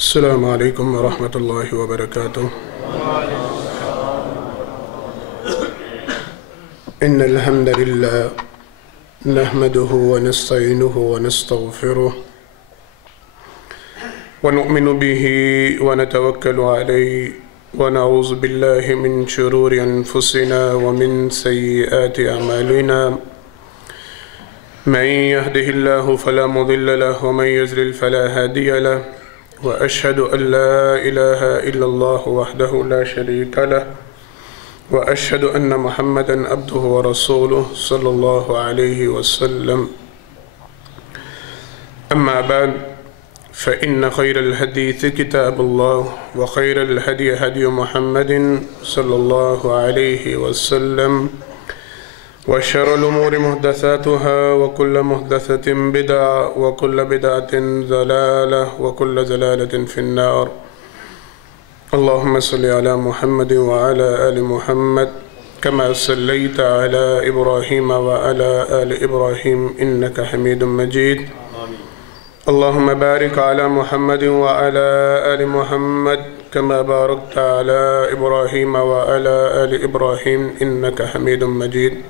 السلام علیکم ورحمۃ اللہ وبرکاتہ۔ ان الحمد للہ نحمده ونستعینه ونستغفره ونؤمن به ونتوکل علیہ ونعوذ باللہ من شرور انفسنا ومن سیئات اعمالنا من يهده الله فلا مضل له ومن يضلل فلا هادي له وأشهد أن لا إله إلا الله وحده لا شريك له وأشهد أن محمدًا عبده ورسوله صلى الله عليه وسلم. أما بعد فإن خير الحديث كتاب الله وخير الهدي هدي محمد صلى الله عليه وسلم وشر الأمور محدثاتها وكل محدثة بدعة وكل بدعة ضلالة وكل ضلالة في النار. اللهم صل على محمد وعلى آل محمد كما صليت على إبراهيم وعلى آل إبراهيم إنك حميد مجيد. اللهم بارك على محمد وعلى آل محمد كما باركت على إبراهيم وعلى آل إبراهيم إنك حميد مجيد.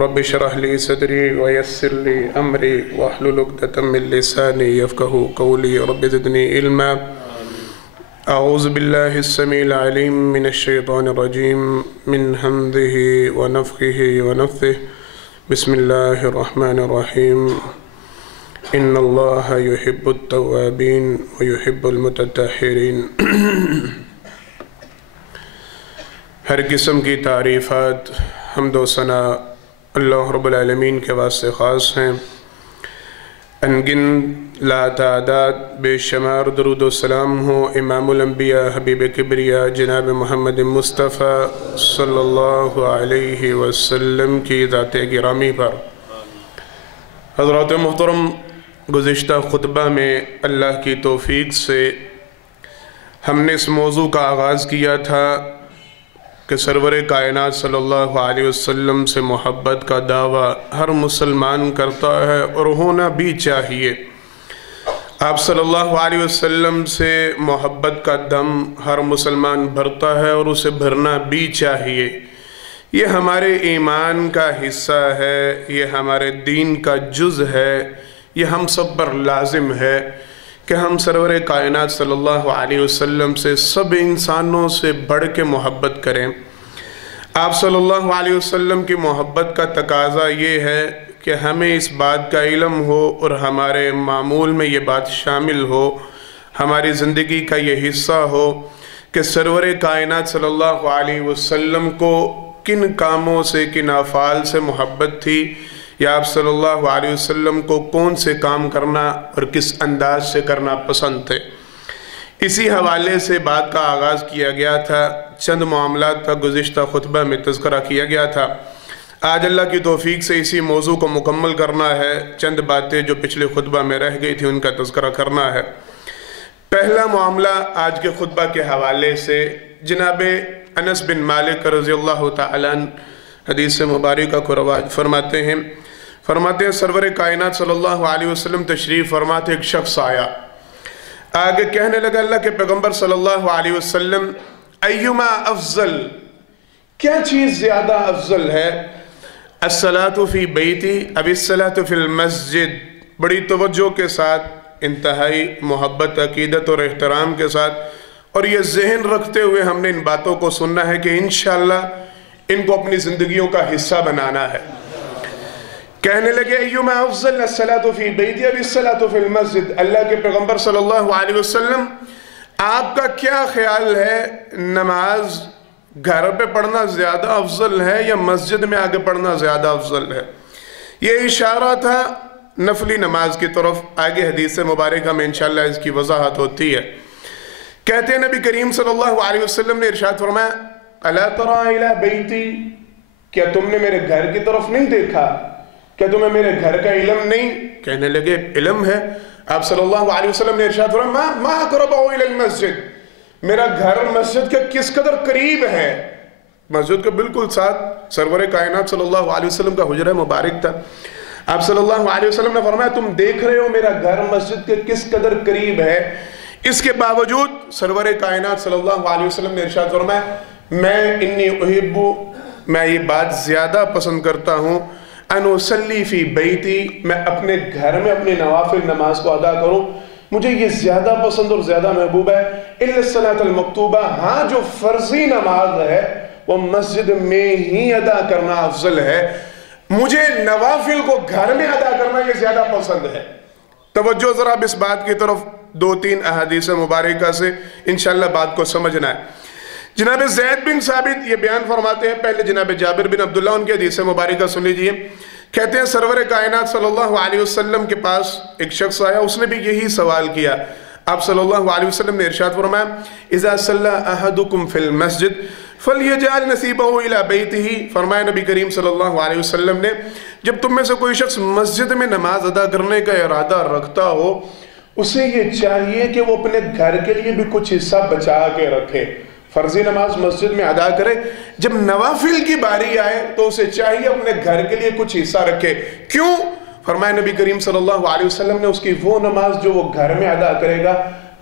رب اشرح لي صدري ويسر لي أمري واحلل عقدة من لساني يفقهوا قولي. رب زدني علما. أعوذ بالله السميع العليم من الشيطان الرجيم من همزه ونفخه ونفثه. بسم الله الرحمن الرحيم. إن الله يحب التوابين ويحب المتطهرين. ہر قسم کی تعریفات حمد و ثنا اللہ رب العالمین کے واسطے خاص ہیں. انگن لا تعداد بے شمار درود و سلام ہو امام الانبیاء حبیب کبریاء جناب محمد مصطفیٰ صلی اللہ علیہ وسلم کی ذات گرامی پر. حضرات محترم، گزشتہ خطبہ میں اللہ کی توفیق سے ہم نے اس موضوع کا آغاز کیا تھا کہ سرور کائنات صلی اللہ علیہ وسلم سے محبت کا دعویٰ ہر مسلمان کرتا ہے اور ہونا بھی چاہیے. آپ صلی اللہ علیہ وسلم سے محبت کا دم ہر مسلمان بھرتا ہے اور اسے بھرنا بھی چاہیے. یہ ہمارے ایمان کا حصہ ہے، یہ ہمارے دین کا جز ہے، یہ ہم سب پر لازم ہے کہ ہم سرور کائنات صلی اللہ علیہ وسلم سے سب انسانوں سے بڑھ کے محبت کریں. آپ صلی اللہ علیہ وسلم کی محبت کا تقاضا یہ ہے کہ ہمیں اس بات کا علم ہو اور ہمارے معمول میں یہ بات شامل ہو، ہماری زندگی کا یہ حصہ ہو کہ سرور کائنات صلی اللہ علیہ وسلم کو کن کاموں سے، کن افعال سے محبت تھی، یا آپ صلی اللہ علیہ وسلم کو کون سے کام کرنا اور کس انداز سے کرنا پسند تھے. اسی حوالے سے بات کا آغاز کیا گیا تھا. چند معاملات کا گزشتہ خطبہ میں تذکرہ کیا گیا تھا. آج اللہ کی توفیق سے اسی موضوع کو مکمل کرنا ہے. چند باتیں جو پچھلے خطبہ میں رہ گئی تھی ان کا تذکرہ کرنا ہے. پہلا معاملہ آج کے خطبہ کے حوالے سے جناب انس بن مالک رضی اللہ تعالیٰ عنہ حدیث مبارکہ کو روایت فرماتے ہیں سرور کائنات صلی اللہ علیہ وسلم تشریف فرماتے ایک شخص آیا، آگے کہنے لگا اللہ کے پیغمبر صلی اللہ علیہ وسلم ایما افضل، کیا چیز زیادہ افضل ہے، الصلاۃ فی بیتی اب الصلاۃ فی المسجد. بڑی توجہ کے ساتھ، انتہائی محبت، عقیدت اور احترام کے ساتھ اور یہ ذہن رکھتے ہوئے ہم نے ان باتوں کو سننا ہے کہ انشاءاللہ ان کو اپنی زندگیوں کا حصہ بنانا ہے. کہنے لگے ایما افضل الصلاۃ فی بیتی اب الصلاۃ فی المسجد. اللہ کے پیغمبر صلی اللہ علیہ وسلم آپ کا کیا خیال ہے، نماز گھر پہ پڑھنا زیادہ افضل ہے یا مسجد میں آگے پڑھنا زیادہ افضل ہے؟ یہ اشارہ تھا نفلی نماز کی طرف. آگے حدیث مبارکہ میں انشاءاللہ اس کی وضاحت ہوتی ہے. کہتے ہیں نبی کریم صلی اللہ علیہ وسلم نے ارشاد فرمایا الا تری الی بیتی، کیا تم نے میرے گھر کی طرف نہیں دیکھا، کیا تمہیں میرے گھر کا علم نہیں؟ کہنے لگے علم ہے. آپ صلی اللہ علیہ وسلم نے ارشاد فرمایا ما اقرب الی المسجد، میرا گھر مسجد کے کس قدر قریب ہے. مسجد کے بالکل ساتھ سرور کائنات صلی اللہ علیہ وسلم کا حجرہ مبارک تھا. آپ صلی اللہ علیہ وسلم نے فرمایا تم دیکھ رہے ہو میرا گھر مسجد کے کس قدر قریب ہے. اس کے باوجود سرور کائنات صلی اللہ علیہ وسلم نے ارشاد فرمایا میں انی احبو، میں یہ بات زیادہ پسند کرتا ہوں، ان اصلی فی بیتی، میں اپنے گھر میں اپنی نوافل نماز کو ادا کروں، مجھے یہ زیادہ پسند اور زیادہ محبوب ہے۔ الا الصلاۃ المکتوبہ، ہاں جو فرضی نماز ہے وہ مسجد میں ہی ادا کرنا افضل ہے، مجھے نوافل کو گھر میں ادا کرنا یہ زیادہ پسند ہے۔ توجہ ذرا اب اس بات کی طرف 2-3 احادیث مبارکہ سے انشاءاللہ بات کو سمجھنا ہے۔ جناب زید بن ثابت یہ بیان فرماتے ہیں، پہلے جناب جابر بن عبداللہ ان کی حدیث مبارکہ سن لیجئے، کہتے ہیں سرور کائنات صلی اللہ علیہ وسلم کے پاس ایک شخص آیا، اس نے بھی یہی سوال کیا۔ آپ صلی اللہ علیہ وسلم نے ارشاد فرمایا اذا صلی احدکم فی المسجد فلیجعل نصیبہ الی بیتہ، فرمایا نبی کریم صلی اللہ علیہ وسلم نے جب تم میں سے کوئی شخص مسجد میں نماز ادا کرنے کا ارادہ رکھتا ہو، اسے یہ چاہیے کہ وہ اپنے گھر کے لیے بھی کچھ حصہ بچا کے رکھے۔ فرضی نماز مسجد میں ادا کرے، جب نوافل کی باری آئے تو اسے چاہیے اپنے گھر کے لیے کچھ حصہ رکھے۔ کیوں؟ فرمایا نبی کریم صلی اللہ علیہ وسلم نے اس کی وہ نماز جو وہ گھر میں ادا کرے گا،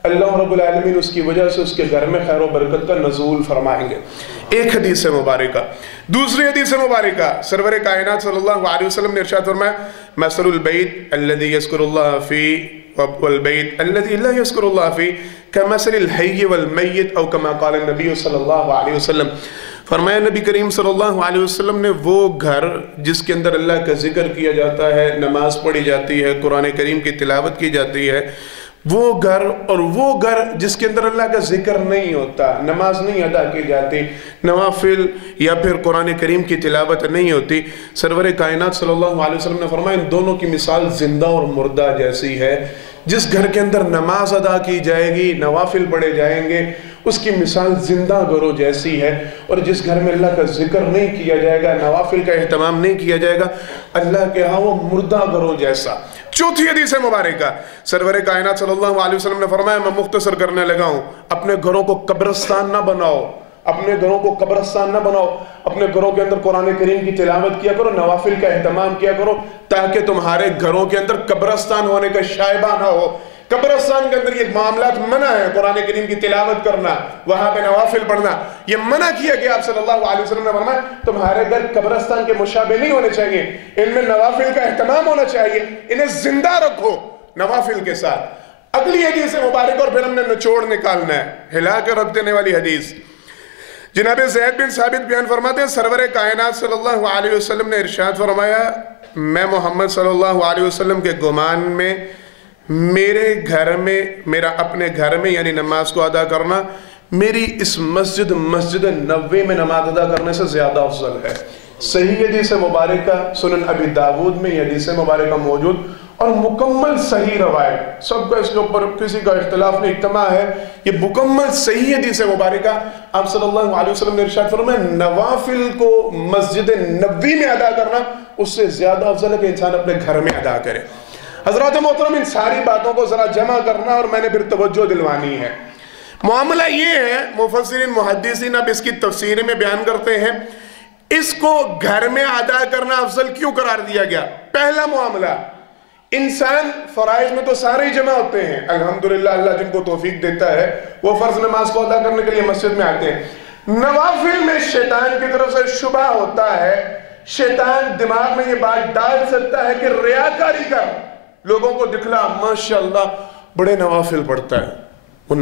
اللہ رب العالمین اس کی وجہ سے اس کے گھر میں خیر و برکت کا نزول فرمائیں گے۔ ایک حدیث مبارکہ۔ دوسری حدیث مبارکہ سرور کائنات صلی اللہ علیہ وسلم نے ارشاد فرمایا مثل البیت الذی یذکر اللہ فی والبیت الذی لا یذکر اللہ فی کمثل الحی والمیت او کما قال النبی صلی اللہ علیہ وسلم، فرمایا نبی کریم صلی اللہ علیہ وسلم نے وہ گھر جس کے اندر اللہ کا ذکر کیا جاتا ہے، نماز پڑھی جاتی ہے، قرآن کریم کی تلاوت کی جاتی ہے، وہ گھر اور وہ گھر جس کے اندر اللہ کا ذکر نہیں ہوتا، نماز نہیں ادا کی جاتی، نوافل یا پھر قرآن کریم کی تلاوت نہیں ہوتی، سرور کائنات صلی اللہ علیہ وسلم نے فرمایا ان دونوں کی مثال زندہ اور مردہ جیسی ہے۔ جس گھر کے اندر نماز ادا کی جائے گی، نوافل پڑھے جائیں گے، اس کی مثال زندہ گھروں جیسی ہے، اور جس گھر میں اللہ کا ذکر نہیں کیا جائے گا، نوافل کا اہتمام نہیں کیا جائے گا، اللہ کے ہاں وہ مردہ گھروں جیسا۔ چوتھی حدیث مبارکہ سرور کائنات صلی اللہ علیہ وسلم نے فرمایا میں مختصر کرنے لگا ہوں، اپنے گھروں کو قبرستان نہ بناؤ، اپنے گھروں کو قبرستان نہ بناؤ، اپنے گھروں کے اندر قرآن کریم کی تلاوت کیا کرو، نوافل کا اہتمام کیا کرو، تاکہ تمہارے گھروں کے اندر قبرستان ہونے کا شائبہ نہ ہو۔ قبرستان کے اندر یہ معاملات منع ہے، قرآن کریم کی تلاوت کرنا، وہاں پہ نوافل پڑھنا، یہ منع کیا گیا۔ آپ صلی اللہ علیہ وسلم نے فرمایا تمہارے گھر قبرستان کے مشابہ نہیں ہونے چاہیے، ان میں نوافل کا اہتمام ہونا چاہیے، انہیں زندہ رکھو نوافل کے ساتھ۔ اگلی حدیث مبارک اور پھر ہم نے نچوڑ نکالنا ہے، ہلا کے رکھ دینے والی حدیث۔ جناب زید بن ثابت بیان فرماتے ہیں سرور کائنات صلی اللہ علیہ وسلم نے ارشاد فرمایا میں محمد صلی اللہ علیہ وسلم کے گمان میں میرے گھر میں، میرا اپنے گھر میں یعنی نماز کو ادا کرنا میری اس مسجد نبوی میں نماز ادا کرنے سے زیادہ افضل ہے۔ صحیح حدیث مبارکہ سنن ابی داود میں یہ حدیث مبارکہ موجود اور مکمل صحیح روایت، سب کا اس کے اوپر کسی کا اختلاف نہیں، اجتماع ہے، یہ مکمل صحیح حدیث مبارکہ۔ آپ صلی اللہ علیہ وسلم نے ارشاد فرمایا نوافل کو مسجد نبوی میں ادا کرنا اس سے زیادہ افضل ہے کہ انسان اپنے گھر میں ادا کرے۔ حضرات محترم ان ساری باتوں کو ذرا جمع کرنا اور میں نے پھر توجہ دلوانی ہے۔ معاملہ یہ ہے، مفسرین محدثین اب اس کی تفسیر میں بیان کرتے ہیں اس کو گھر میں ادا کرنا افضل کیوں قرار دیا گیا۔ پہلا معاملہ، انسان فرائض میں تو سارے جمع ہوتے ہیں، الحمدللہ اللہ جن کو توفیق دیتا ہے وہ فرض نماز کو ادا کرنے کے لیے مسجد میں آتے ہیں۔ نوافل میں شیطان کی طرف سے شبہ ہوتا ہے، شیطان دماغ میں یہ بات ڈال سکتا ہے کہ ریاکاری کر، لوگوں کو دکھلا ماشاءاللہ بڑے نوافل پڑھتا ہے، وہ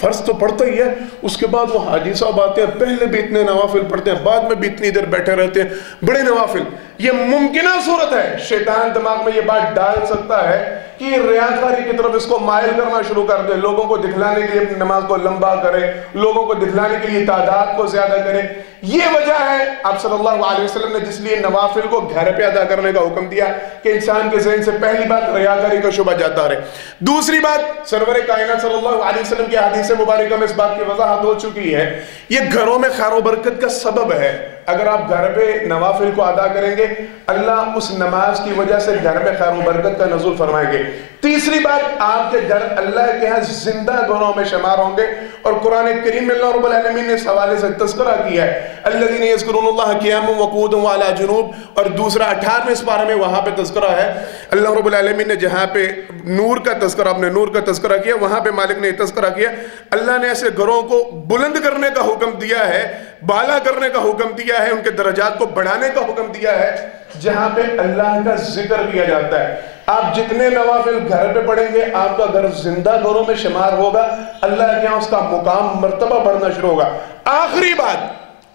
فرض تو پڑھتا ہی ہے، اس کے بعد وہ حاجی صاحب آتے ہیں، پہلے بھی اتنے نوافل پڑھتے ہیں، بعد میں بھی اتنی دیر بیٹھے رہتے ہیں، بڑے نوافل۔ یہ ممکنہ صورت ہے، شیطان دماغ میں یہ بات ڈال سکتا ہے کہ ریاکاری کی طرف اس کو مائل کرنا شروع کر دے، لوگوں کو دکھلانے کے لیے اپنی نماز کو لمبا کرے، لوگوں کو دکھلانے کے لیے تعداد کو زیادہ کرے۔ یہ وجہ ہے آپ صلی اللہ علیہ وسلم نے جس لیے نوافل کو گھر پہ ادا کرنے کا حکم دیا کہ انسان کے ذہن سے پہلی بات ریاکاری کا شبہ جاتا رہے۔ دوسری بات، سرور کائنات صلی اللہ علیہ وسلم کی حدیث مبارکہ میں اس بات کی وضاحت ہو چکی ہے، یہ گھروں میں خیر و برکت کا سبب ہے۔ اگر آپ گھر پہ نوافل کو ادا کریں گے اللہ اس نماز کی وجہ سے گھر میں خیر و برکت کا نزول فرمائیں گے۔ تیسری بات، آپ کے گھر اللہ کے ہاں زندہ گھروں میں شمار ہوں گے، اور قرآن کریم میں اللہ رب العالمین نے اس حوالے سے تذکرہ کیا ہے، الذین یذکرون اللہ قیاما وقعودا وعلی جنوب، اور دوسرا 18ویں سپارہ میں وہاں پہ تذکرہ ہے۔ اللہ رب العالمین نے جہاں پہ نور کا تذکرہ، اپنے نور کا تذکرہ کیا، وہاں پہ مالک نے تذکرہ کیا اللہ نے ایسے گھروں کو بلند کرنے کا حکم دیا ہے، بالا کرنے کا حکم دیا ہے، ان کے درجات کو بڑھانے کا حکم دیا ہے جہاں پہ اللہ کا ذکر کیا جاتا ہے۔ آپ جتنے نوافل گھر پہ پڑھیں گے آپ کا گھر زندہ گھروں میں شمار ہوگا، اللہ کے یہاں اس کا مقام مرتبہ بڑھنا شروع ہوگا۔ آخری بات،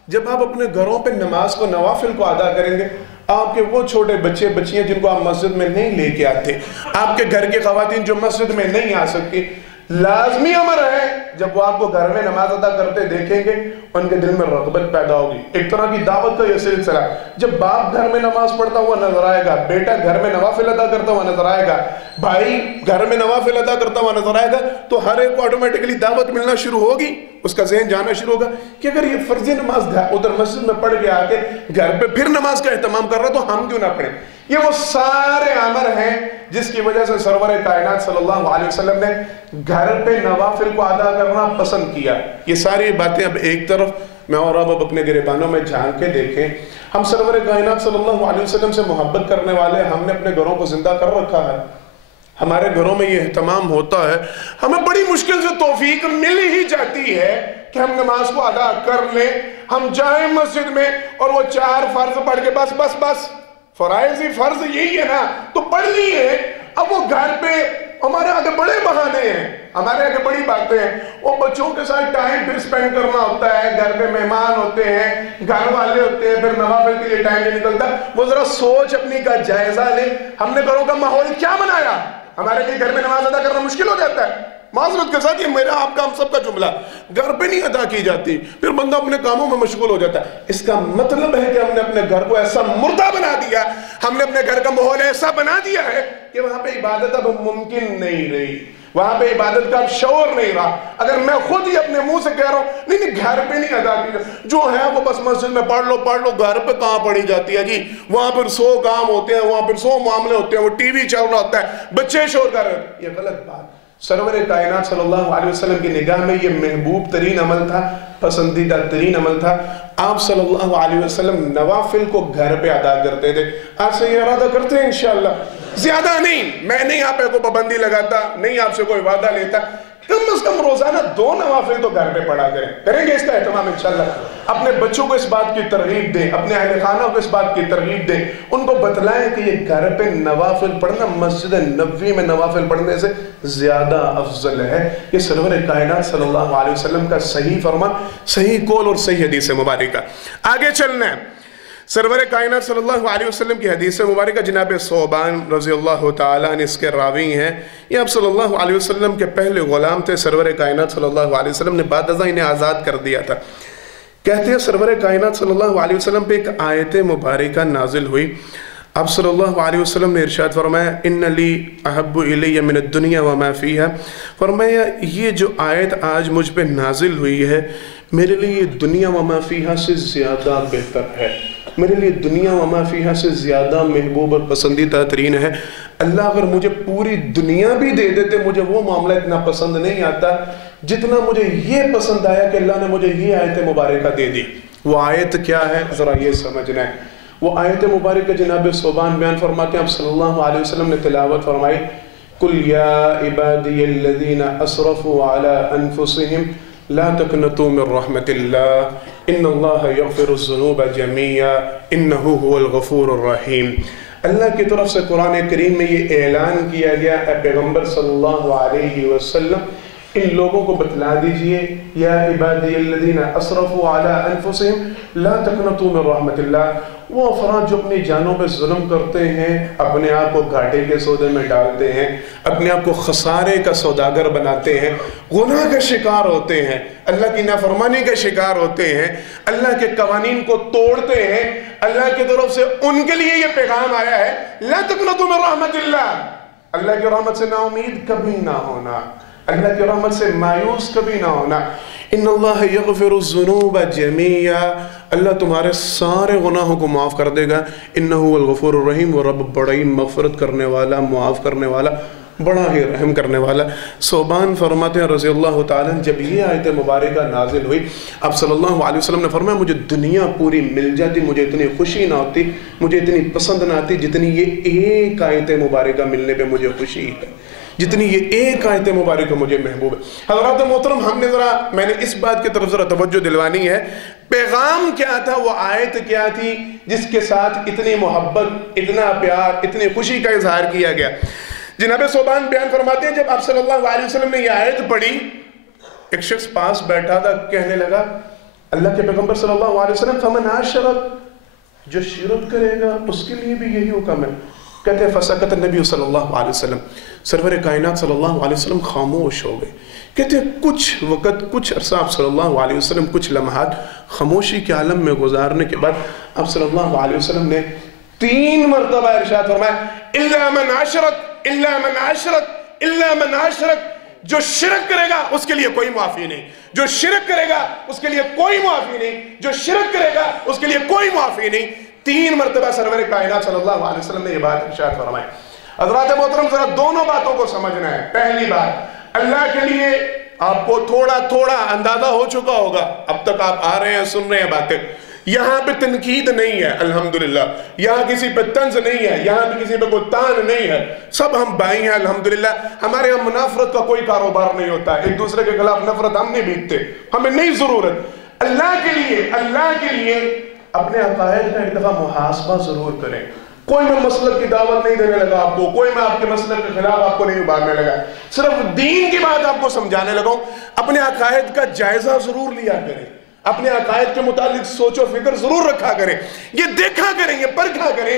جب آپ اپنے گھروں پہ نماز کو نوافل کو ادا کریں گے، آپ کے وہ چھوٹے بچے بچیاں جن کو آپ مسجد میں نہیں لے کے آتے، آپ کے گھر کی خواتین جو مسجد میں نہیں آ سکتی، لازمی امر ہے جب وہ آپ کو گھر میں نماز ادا کرتے دیکھیں گے ان کے دل میں رغبت پیدا ہوگی۔ ایک طرح کی دعوت کا یہ سلسلہ، جب باپ گھر میں نماز پڑھتا ہوا نظر آئے گا، بیٹا گھر میں نوافل ادا کرتا ہوا نظر آئے گا، بھائی گھر میں نوافل ادا کرتا ہوا نظر آئے گا، تو ہر ایک کو آٹومیٹکلی دعوت ملنا شروع ہوگی، اس کا ذہن جانا شروع ہوگا کہ اگر یہ فرضی نماز ادھر مسجد میں پڑھ کے آ کے گھر پہ پھر نماز کا اہتمام کر رہا تو ہم کیوں نہ پڑھیں۔ یہ وہ سارے امر ہیں جس کی وجہ سے سرور کائنات صلی اللہ علیہ وسلم نے گھر پہ نوافل کو ادا کرنا پسند کیا۔ یہ ساری باتیں اب ایک طرف میں اور اب اپنے گریبانوں میں جھانک کے دیکھیں، ہم سرور کائنات صلی اللہ علیہ وسلم سے محبت کرنے والے، ہم نے اپنے گھروں کو زندہ کر رکھا ہے، ہمارے گھروں میں یہ اہتمام ہوتا ہے، ہمیں بڑی مشکل سے توفیق مل ہی جاتی ہے کہ ہم نماز کو ادا کر لیں، ہم جائیں مسجد میں اور وہ 4 فرض پڑھ کے بس فرائض ہی فرض یہی ہے نا تو پڑھ لیے، اب وہ گھر پہ ہمارے آگے بڑے بہانے ہیں، ہمارے آگے بڑی باتیں ہیں، وہ بچوں کے ساتھ ٹائم پھر سپینڈ کرنا ہوتا ہے، گھر پہ مہمان ہوتے ہیں، گھر والے ہوتے ہیں، پھر نوافل کے لیے ٹائم نہیں نکلتا۔ وہ ذرا سوچ اپنی کا جائزہ لے، ہم نے گھروں کا ماحول کیا بنایا؟ ہمارے لیے گھر میں نماز ادا کرنا مشکل ہو جاتا ہے، معذرت کے ساتھ یہ میرا آپ کا ہم سب کا جملہ، گھر پہ نہیں ادا کی جاتی، پھر بندہ اپنے کاموں میں مشغول ہو جاتا ہے۔ اس کا مطلب ہے کہ ہم نے اپنے گھر کو ایسا مردہ بنا دیا، ہم نے اپنے گھر کا ماحول ایسا بنا دیا ہے کہ وہاں پہ عبادت اب ممکن نہیں رہی، وہاں پہ عبادت کا اب شعور نہیں رہا۔ اگر میں خود ہی اپنے منہ سے کہہ رہا ہوں نہیں گھر پہ نہیں ادا کی جاتی، جو ہے وہ بس مسجد میں پڑھ لو، گھر پہ کہاں پڑھی جاتی ہے جی، وہاں پر 100 کام ہوتے ہیں، وہاں پر 100 معاملے ہوتے ہیں، وہ ٹی وی چل رہا ہوتا ہے، بچے شور کر رہے ہیں، یہ غلط بات۔ سرور کائنات صلی اللہ علیہ وسلم کی نگاہ میں یہ محبوب ترین عمل تھا، پسندیدہ ترین عمل تھا۔ آپ صلی اللہ علیہ وسلم نوافل کو گھر پہ ادا کرتے تھے، آج سے یہ ارادہ کرتے ہیں انشاءاللہ، زیادہ نہیں، میں نہیں آپ کو پابندی لگاتا، نہیں آپ سے کوئی وعدہ لیتا، کم از کم روزانہ 2 نوافل تو گھر پہ پڑھا کریں گے اس کا اہتمام انشاءاللہ۔ اپنے بچوں کو اس بات کی ترغیب دیں، اپنے اہل خانہ کو اس بات کی ترغیب دیں، ان کو بتلائیں کہ یہ گھر پہ نوافل پڑھنا مسجد نبوی میں نوافل پڑھنے سے زیادہ افضل ہے۔ یہ سرور کائنات صلی اللہ علیہ وسلم کا صحیح فرمان، صحیح قول اور صحیح حدیث مبارکہ۔ آگے چلنا ہے، سرور کائنات صلی اللہ علیہ وسلم کی حدیث مبارکہ جناب ثوبان رضی اللہ تعالیٰ عنہ اس کے راوی ہیں، یہ آپ صلی اللہ علیہ وسلم کے پہلے غلام تھے، سرور کائنات صلی اللہ علیہ وسلم نے بعد ازاں انہیں آزاد کر دیا تھا۔ کہتے ہیں سرور کائنات صلی اللہ علیہ وسلم پہ ایک آیت مبارکہ نازل ہوئی، آپ صلی اللہ علیہ وسلم نے ارشاد فرمایا ان لی احب الی من الدنیا وما فیہا، فرمایا یہ جو آیت آج مجھ پہ نازل ہوئی ہے میرے لیے یہ دنیا وما فیہا سے زیادہ بہتر ہے، میرے لیے دنیا وما فیہا سے زیادہ محبوب اور پسندیدہ ترین ہے۔ اللہ اگر مجھے پوری دنیا بھی دے دیتے مجھے وہ معاملہ اتنا پسند نہیں آتا جتنا مجھے یہ پسند آیا کہ اللہ نے مجھے یہ آیت مبارکہ دے دی۔ وہ آیت کیا ہے ذرا یہ سمجھنا ہے، وہ آیت مبارکہ جناب ثوبان بیان فرماتے ہیں، آپ صلی اللہ علیہ وسلم نے تلاوت فرمائی، قُلْ يَا عِبَادِيَ الَّذِينَ أَسْرَفُوا عَلَىٰ أَنفُسِهِمْ لا تقنطوا من رحمت اللہ ان اللہ یغفر الذنوب جميعا انہ هو الغفور الرحیم۔ اللہ کی طرف سے قرآن کریم میں یہ اعلان کیا گیا، اے پیغمبر صلی اللہ علیہ وسلم ان لوگوں کو بتلا دیجئے، یا عبادی الذین اسرفوا علی انفسہم لا تقنطوا من رحمت اللہ، وہ افراد جو اپنی جانوں پہ ظلم کرتے ہیں، اپنے آپ کو گھاٹے کے سودے میں ڈالتے ہیں، اپنے آپ کو خسارے کا سوداگر بناتے ہیں، گناہ کا شکار ہوتے ہیں، اللہ کی نافرمانی کا شکار ہوتے ہیں، اللہ کے قوانین کو توڑتے ہیں، اللہ کی طرف سے ان کے لیے یہ پیغام آیا ہے لا تقنطوا من رحمت اللہ، اللہ کی رحمت سے نا امید کبھی نہ ہونا، اللہ کی رحمت سے مایوس کبھی نہ ہونا۔ ان اللہ یغفر الذنوب جميعا، اللہ تمہارے سارے گناہوں کو معاف کر دے گا۔ انہو الغفور الرحیم، وہ رب بڑا ہی مغفرت کرنے والا، معاف کرنے والا، بڑا ہی رحم کرنے والا۔ صوبان فرماتے ہیں رضی اللہ تعالیٰ، جب یہ آیت مبارکہ نازل ہوئی، آپ صلی اللہ علیہ وسلم نے فرمایا مجھے دنیا پوری مل جاتی، مجھے اتنی خوشی نہ ہوتی، مجھے اتنی پسند نہ آتی جتنی یہ ایک آیت مبارکہ ملنے پہ مجھے خوشی ہے، جتنی یہ ایک آیت مبارکہ مجھے محبوب ہے۔ حضرات محترم، میں نے اس بات کی طرف ذرا توجہ دلوانی ہے، پیغام کیا تھا، وہ آیت کیا تھی جس کے ساتھ اتنی محبت، اتنا پیار، اتنی خوشی کا اظہار کیا گیا۔ جناب صوبان بیان فرماتے ہیں جب آپ صلی اللہ علیہ وسلم نے یہ آیت پڑھی، ایک شخص پاس بیٹھا تھا، کہنے لگا اللہ کے پیغمبر صلی اللہ علیہ وسلم فمن اشرک، جو شرک کرے گا اس کے لیے بھی یہی حکم ہے۔ کہتے ہیں فسکت النبی صلی اللہ علیہ وسلم، سرور کائنات صلی اللہ علیہ وسلم خاموش ہو گئے۔ کہتے ہیں کچھ وقت، کچھ عرصہ آپ صلی اللہ علیہ وسلم کچھ لمحات خاموشی کے عالم میں گزارنے کے بعد آپ صلی اللہ علیہ وسلم نے 3 مرتبہ ارشاد فرمایا الا من اشرک، الا من اشرک، الا من اشرک، جو شرک کرے گا اس کے لیے کوئی معافی نہیں، جو شرک کرے گا اس کے لیے کوئی معافی نہیں، جو شرک کرے گا اس کے لیے کوئی معافی نہیں۔ 3 مرتبہ سرور کائنات صلی اللہ علیہ وسلم نے یہ بات ارشاد فرمائی۔ حضرات محترم، ذرا دونوں باتوں کو سمجھنا ہے۔ پہلی بات، اللہ کے لیے آپ کو تھوڑا تھوڑا اندازہ ہو چکا ہوگا، اب تک آپ آ رہے ہیں، سن رہے ہیں باتیں، یہاں پہ تنقید نہیں ہے الحمدللہ، یہاں کسی پہ طنز نہیں ہے، یہاں پہ کسی پہ کوئی تان نہیں ہے، سب ہم بھائی ہیں الحمدللہ۔ ہمارے یہاں منافرت کا کوئی کاروبار نہیں ہوتا، ایک دوسرے کے خلاف نفرت ہم نہیں بیتتے، ہمیں نہیں ضرورت۔ اللہ کے لیے اپنے عقائد کا ایک دفعہ محاسبہ ضرور کریں۔ کوئی میں مسلک کی دعوت نہیں دینے لگا آپ کو، کوئی میں آپ کے مسلک کے خلاف آپ کو نہیں ابھارنے لگا، صرف دین کی بات آپ کو سمجھانے لگا ہوں۔ اپنے عقائد کا جائزہ ضرور لیا کریں، اپنے عقائد کے متعلق سوچ و فکر ضرور رکھا کریں، یہ دیکھا کریں، یہ پرکھا کریں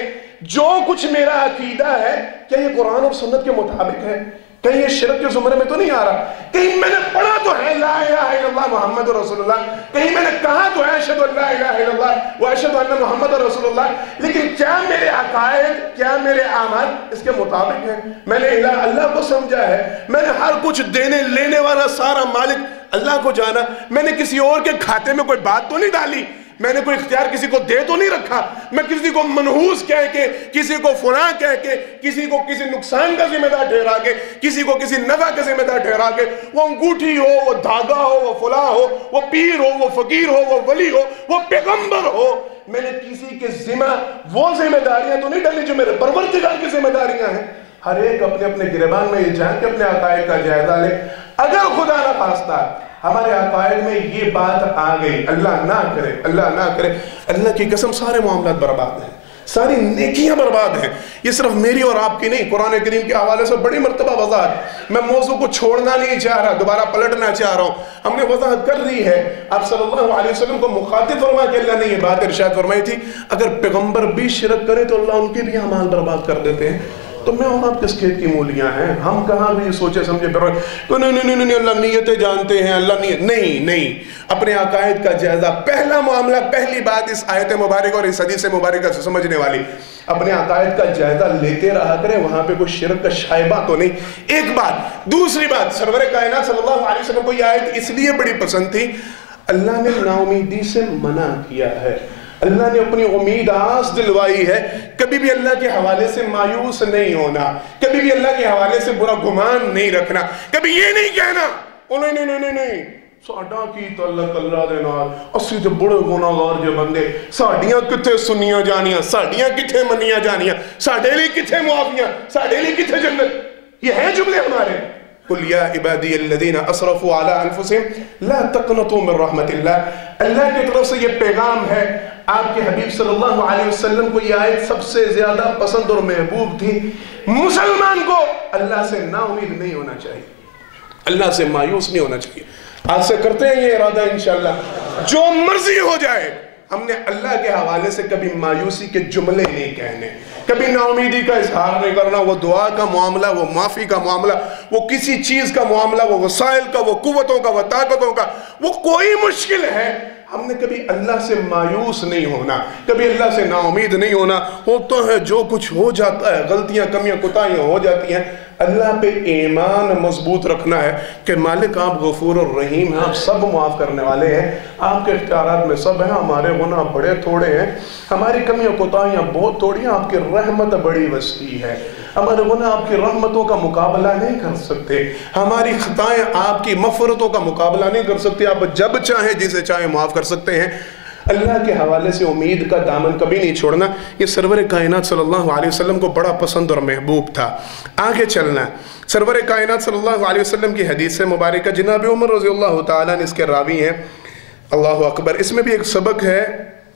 جو کچھ میرا عقیدہ ہے کیا یہ قرآن اور سنت کے مطابق ہے، کہیں یہ شرک کے زمرے میں تو نہیں آ رہا، کہیں میں نے پڑھا تو ہے لا الہ الا اللہ محمد رسول اللہ، کہیں میں نے کہا تو ہے اشہد ان لا الہ الا اللہ و اشہد ان محمد رسول اللہ، لیکن کیا میرے عقائد، کیا میرے اعمال اس کے مطابق ہیں؟ میں نے اللہ کو سمجھا ہے، میں نے ہر کچھ دینے لینے والا سارا مالک اللہ کو جانا، میں نے کسی اور کے کھاتے میں کوئی بات تو نہیں ڈالی، میں نے کوئی اختیار کسی کو دے تو نہیں رکھا، میں کسی کو منحوس کہہ کے، کسی کو فلاں کہہ کے، کسی کو کسی نقصان کا ذمہ دار ٹھہرا کے، کسی کو کسی نفع کا ذمہ دار ٹھہرا کے، وہ انگوٹھی ہو، وہ دھاگا ہو، وہ فلاں ہو، وہ پیر ہو، وہ فقیر ہو، وہ ولی ہو، وہ پیغمبر ہو، میں نے کسی کے ذمہ وہ ذمہ داریاں تو نہیں ڈالی جو میرے پروردگار کی ذمہ داریاں ہیں۔ ہر ایک اپنے اپنے گریبان میں یہ جان کے اپنے عقائد کا جائزہ لے۔ اگر خدا نہ خواستہ ہمارے عقائد میں یہ بات آ گئی، اللہ نہ کرے، اللہ نہ کرے، اللہ کی قسم سارے معاملات برباد ہیں، ساری نیکیاں برباد ہیں۔ یہ صرف میری اور آپ کی نہیں، قرآن کریم کے حوالے سے بڑی مرتبہ وضاحت، میں موضوع کو چھوڑنا نہیں چاہ رہا، دوبارہ پلٹنا چاہ رہا ہوں، ہم نے وضاحت کر دی ہے۔ آپ صلی اللہ علیہ وسلم کو مخاطب فرما کے اللہ نے یہ بات ارشاد فرمائی تھی، اگر پیغمبر بھی شرک کرے تو اللہ ان کے بھی اعمال برباد کر دیتے ہیں۔ تو میں اور آپ کس کھیت کی مولیاں ہیں؟ ہم کہاں بھی سوچے سمجھے پھر نہیں اللہ نیتیں جانتے ہیں، اللہ نیت نہیں، اپنے عقائد کا جائزہ۔ پہلا معاملہ، پہلی بات اس آیت مبارکہ اور اس حدیث مبارکہ سے سمجھنے والی، اپنے عقائد کا جائزہ لیتے رہا کریں، وہاں پہ کوئی شرک کا شائبہ تو نہیں، ایک بات۔ دوسری بات، سرور کائنات صلی اللہ علیہ وسلم کو یہ آیت اس لیے بڑی پسند تھی، اللہ نے نا امیدی سے منع کیا ہے، اللہ نے اپنی امید آس دلوائی ہے، کبھی بھی اللہ کے حوالے سے مایوس نہیں ہونا، کبھی بھی اللہ کے حوالے سے برا گمان نہیں رکھنا، کبھی یہ نہیں کہنا نہیں ساڈا کی تعلق اللہ دے نال، اسی تے بڑے گناہگار جے بندے، ساڈیاں کتھے سنیاں جانیاں، ساڈیاں کتھے منیاں جانیاں، ساڈے لئی کتھے معافیاں، ساڈے لئی کتھے جنت، یہ ہیں جملے ہمارے۔ قُلْ يَا عِبَادِيَ الَّذِينَ أَسْرَفُوا عَلَىٰ أَنفُسِهِمْ لَا تَقْنَطُوا مِن رَحْمَةِ اللَّهِ، اللہ کی طرف سے یہ پیغام ہے۔ آپ کے حبیب صلی اللہ علیہ وسلم کو یہ آیت سب سے زیادہ پسند اور محبوب تھی۔ مسلمان کو اللہ سے نا امید نہیں ہونا چاہیے، اللہ سے مایوس نہیں ہونا چاہیے۔ آج سے کرتے ہیں یہ ارادہ انشاءاللہ، جو مرضی ہو جائے، ہم نے اللہ کے حوالے سے کبھی مایوسی کے جملے نہیں کہنے، کبھی نا امیدی کا اظہار نہیں کرنا، وہ دعا کا معاملہ، وہ معافی کا معاملہ، وہ کسی چیز کا معاملہ، وہ وسائل کا، وہ قوتوں کا، وہ طاقتوں کا، وہ کوئی مشکل ہے، ہم نے کبھی اللہ سے مایوس نہیں ہونا، کبھی اللہ سے نا امید نہیں ہونا۔ ہوتا ہے جو کچھ ہو جاتا ہے، غلطیاں، کمیاں، کوتاہیاں ہو جاتی ہیں، اللہ پہ ایمان مضبوط رکھنا ہے کہ مالک آپ غفور الرحیم ہیں، آپ سب معاف کرنے والے ہیں، آپ کے اختیارات میں سب ہیں، ہمارے گناہ بڑے تھوڑے ہیں، ہماری کمیاں کوتاہیاں بہت تھوڑی ہیں، آپ کی رحمت بڑی وسیع ہے، ہمارے گناہ آپ کی رحمتوں کا مقابلہ نہیں کر سکتے، ہماری خطائیں آپ کی مغفرتوں کا مقابلہ نہیں کر سکتے، آپ جب چاہیں جسے چاہیں معاف کر سکتے ہیں۔ اللہ کے حوالے سے امید کا دامن کبھی نہیں چھوڑنا، یہ سرور کائنات صلی اللہ علیہ وسلم کو بڑا پسند اور محبوب تھا۔ آگے چلنا، سرور کائنات صلی اللہ علیہ وسلم کی حدیث مبارکہ جناب عمر رضی اللہ تعالیٰ نے اس کے راوی ہیں، اللہ اکبر۔ اس میں بھی ایک سبق ہے،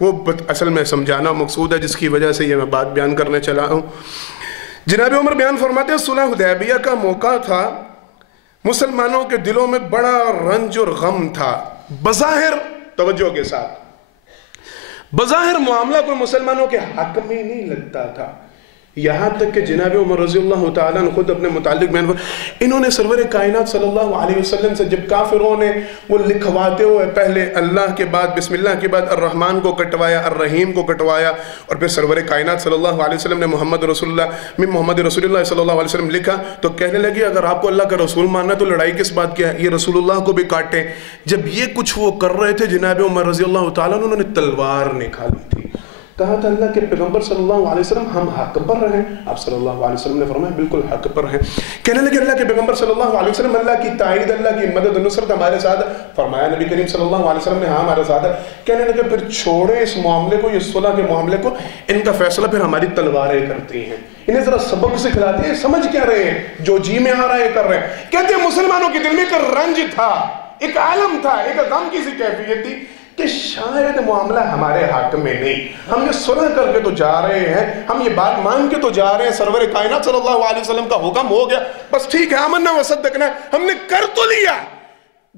وہ اصل میں سمجھانا مقصود ہے، جس کی وجہ سے یہ میں بات بیان کرنے چلا ہوں۔ جناب عمر بیان فرماتے ہیں صلح حدیبیہ کا موقع تھا، مسلمانوں کے دلوں میں بڑا رنج اور غم تھا، بظاہر توجہ کے ساتھ بظاہر معاملہ کوئی مسلمانوں کے حق میں نہیں لگتا تھا، یہاں تک کہ جناب عمر رضی اللہ تعالیٰ نے خود اپنے متعلق بیان انہوں نے سرور کائنات صلی اللہ علیہ وسلم سے جب کافروں نے وہ لکھواتے ہوئے پہلے اللہ کے بعد بسم اللہ کے بعد الرحمن کو کٹوایا، الرحیم کو کٹوایا، اور پھر سرور کائنات صلی اللہ علیہ وسلم نے محمد رسول اللہ صلی اللہ علیہ وسلم لکھا، تو کہنے لگی اگر آپ کو اللہ کا رسول ماننا تو لڑائی کس بات کی ہے، یہ رسول اللہ کو بھی کاٹیں۔ جب یہ کچھ وہ کر رہے تھے جناب عمر رضی اللہ تعالیٰ انہوں نے تلوار نکالی تھی، کہا تھا اللہ کے پیغمبر صلی اللہ علیہ وسلم ہم حق پر ہیں، آپ صلی اللہ علیہ وسلم نے فرمایا بالکل حق پر ہیں۔ کہنے لگے اللہ کے پیغمبر صلی اللہ علیہ وسلم اللہ کی تائید، اللہ کی مدد نصرت ہمارے ساتھ، فرمایا نبی کریم صلی اللہ علیہ وسلم نے ہاں ہمارے ساتھ ہے۔ کہنے لگے پھر چھوڑیں اس معاملے کو، یہ صلح کے معاملے کو، ان کا فیصلہ پھر ہماری تلواریں کرتی ہیں، انہیں ذرا سبق سکھلاتے ہیں، سمجھ کیا رہے ہیں، جو جی میں آ رہا ہے کر رہے ہیں۔ کہتے ہیں مسلمانوں کے دل میں ایک رنج تھا، ایک عالم تھا، ایک غم کی سی کیفیت تھی کہ شاید معاملہ ہمارے حق میں نہیں، ہم یہ سنا کر کے تو جا رہے ہیں، ہم یہ بات مان کے تو جا رہے ہیں، سرور کائنات صلی اللہ علیہ وسلم کا حکم ہو گیا، بس ٹھیک ہے آمنا و صدقنا، ہم نے کر تو لیا،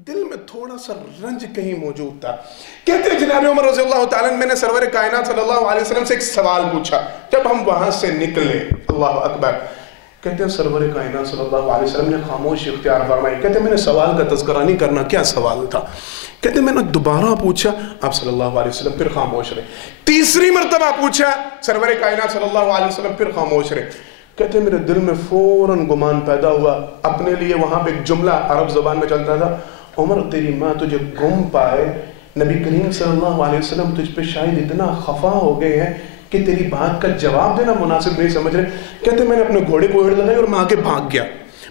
دل میں تھوڑا سا رنج کہیں موجود تھا۔ کہتے ہیں جناب عمر رضی اللہ تعالیٰ میں نے سرور کائنات صلی اللہ علیہ وسلم سے ایک سوال پوچھا جب ہم وہاں سے نکلے، اللہ اکبر۔ کہتے ہیں سرور کائنات صلی اللہ علیہ وسلم نے خاموش اختیار فرمائی۔ کہتے ہیں میں نے سوال کا تذکرہ نہیں کرنا، کیا سوال تھا؟ کہتے ہیں میں نے دوبارہ پوچھا، آپ صلی اللہ علیہ وسلم پھر خاموش رہے، تیسری مرتبہ پوچھا سرور کائنات صلی اللہ علیہ وسلم پھر خاموش رہے۔ کہتے ہیں میرے دل میں فوراً گمان پیدا ہوا، اپنے لیے وہاں پہ ایک جملہ عرب زبان میں چلتا تھا، عمر تیری ماں تجھے گم پائے، نبی کریم صلی اللہ علیہ وسلم تجھ پہ شاید اتنا خفا ہو گئے ہیں کہ تیری بات کا جواب دینا مناسب نہیں سمجھ رہے۔ کہتے ہیں میں نے اپنے گھوڑے کو ایڑ لگائی اور میں آگے بھاگ گیا،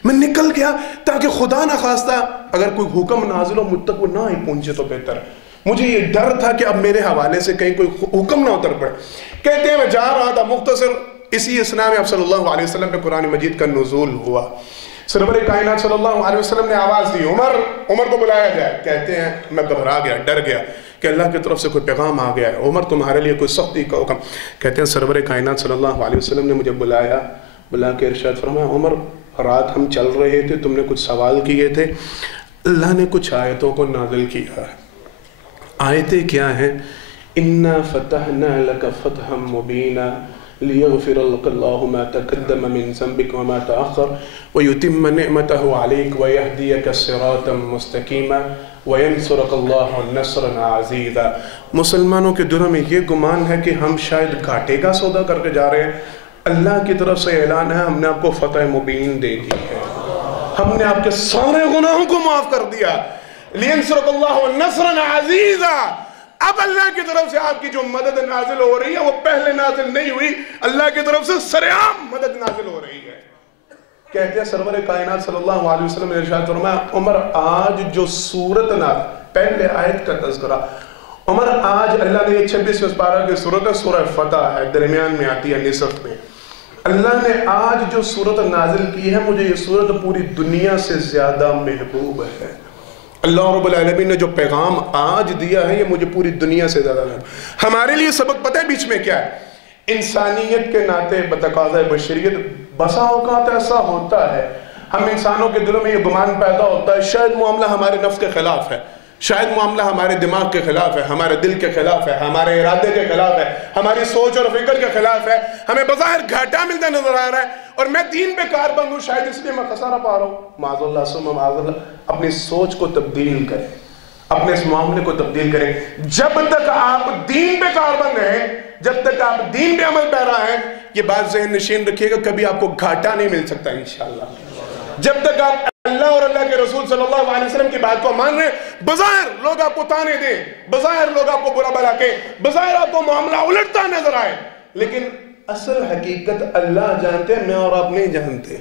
میں نکل گیا تاکہ خدا نہ خواستہ اگر کوئی حکم نازل ہو مجھ تک وہ نہ ہی پہنچے تو بہتر۔ مجھے یہ ڈر تھا کہ اب میرے حوالے سے کہیں کوئی حکم نہ اتر پڑے۔ کہتے ہیں میں جا رہا تھا، مختصر اسی اسنا میں اب صلی اللہ علیہ وسلم پہ قرآن مجید کا نزول ہوا۔ سرور کائنات صلی اللہ علیہ وسلم نے آواز دی عمر کو بلایا جائے۔ کہتے ہیں میں گھبرا گیا، ڈر گیا کہ اللہ کی طرف سے کوئی پیغام آ گیا ہے، عمر تمہارے لیے کوئی سختی کا حکم۔ کہتے ہیں سرور کائنات صلی اللہ علیہ وسلم نے مجھے بلا کے ارشاد فرمایا عمر رات ہم چل رہے تھے، تم نے کچھ سوال کیے تھے، اللہ نے کچھ آیتوں کو نازل کیا ہے۔ آیتیں کیا ہیں؟ اِنَّا فَتَحْنَا لَكَ فَتْحًا مُبِينًا لِيَغْفِرَ لَكَ اللَّهُ مَا تَقَدَّمَ مِن ذَنبِكَ وَمَا تَأَخَّرَ وَيُتِمَّ نِعْمَتَهُ عَلَيْكَ وَيَهْدِيَكَ صِرَاطًا مُسْتَقِيمًا وَيَنْصُرَكَ اللَّهُ نَصْرًا عَزِيزًا۔ مسلمانوں کے دلوں میں یہ گمان ہے کہ ہم شاید گھاٹے کا سودا کر کے جا رہے ہیں، اللہ کی طرف سے اعلان ہے ہم نے آپ کو فتح مبین دے دی ہے، ہم نے آپ کے سارے گناہوں کو معاف کر دیا، لِيَنْصُرَكَ اللَّهُ نَصْرًا عَزِيزًا۔ اب اللہ کی طرف سے آپ کی جو مدد نازل ہو رہی ہے وہ پہلے نازل نہیں ہوئی، اللہ کی طرف سے سرعام مدد نازل ہو رہی ہے۔ کہتے ہیں سرور کائنات صلی اللہ علیہ وسلم نے ارشاد فرمایا عمر آج جو سورت نازل، پہلے آیت کا تذکرہ، عمر آج اللہ نے 26 پارہ کی سورت ہے، سورہ فتح ہے، درمیان میں آتی ہے نصف میں، اللہ نے آج جو سورت نازل کی ہے مجھے یہ سورت پوری دنیا سے زیادہ محبوب ہے۔ اللہ رب العالمین نے جو پیغام آج دیا ہے یہ مجھے پوری دنیا سے زیادہ محبوب۔ ہمارے لیے سبق پتہ ہے بیچ میں کیا ہے؟ انسانیت کے ناطے بتقاضۂ بشریت بسا اوقات ایسا ہوتا ہے ہم انسانوں کے دلوں میں یہ گمان پیدا ہوتا ہے شاید معاملہ ہمارے نفس کے خلاف ہے، شاید معاملہ ہمارے دماغ کے خلاف ہے، ہمارے دل کے خلاف ہے، ہمارے ارادے کے خلاف ہے، ہماری سوچ اور فکر کے خلاف ہے، ہمیں بظاہر گھاٹا ملتا نظر آ رہا ہے اور میں دین پہ کاربند ہوں، شاید اس لیے میں خسارہ پا رہا ہوں۔ معاذ اللہ ثم معاذ اللہ، اپنی سوچ کو تبدیل کریں، اپنے اس معاملے کو تبدیل کریں۔ جب تک آپ دین پہ کاربند ہیں، جب تک آپ دین پہ عمل پیرا ہیں، یہ بات ذہن نشین رکھیے گا کبھی آپ کو گھاٹا نہیں مل سکتا انشاءاللہ۔ جب تک آپ اللہ اور اللہ کے رسول صلی اللہ علیہ وسلم کی بات کو مان رہے ہیں، بظاہر لوگ آپ کو تانے دیں، بظاہر لوگ آپ کو برا بھلا کہیں، بظاہر آپ کو معاملہ الٹتا نظر آئے، لیکن اصل حقیقت اللہ جانتے ہیں، میں اور آپ نہیں جانتے.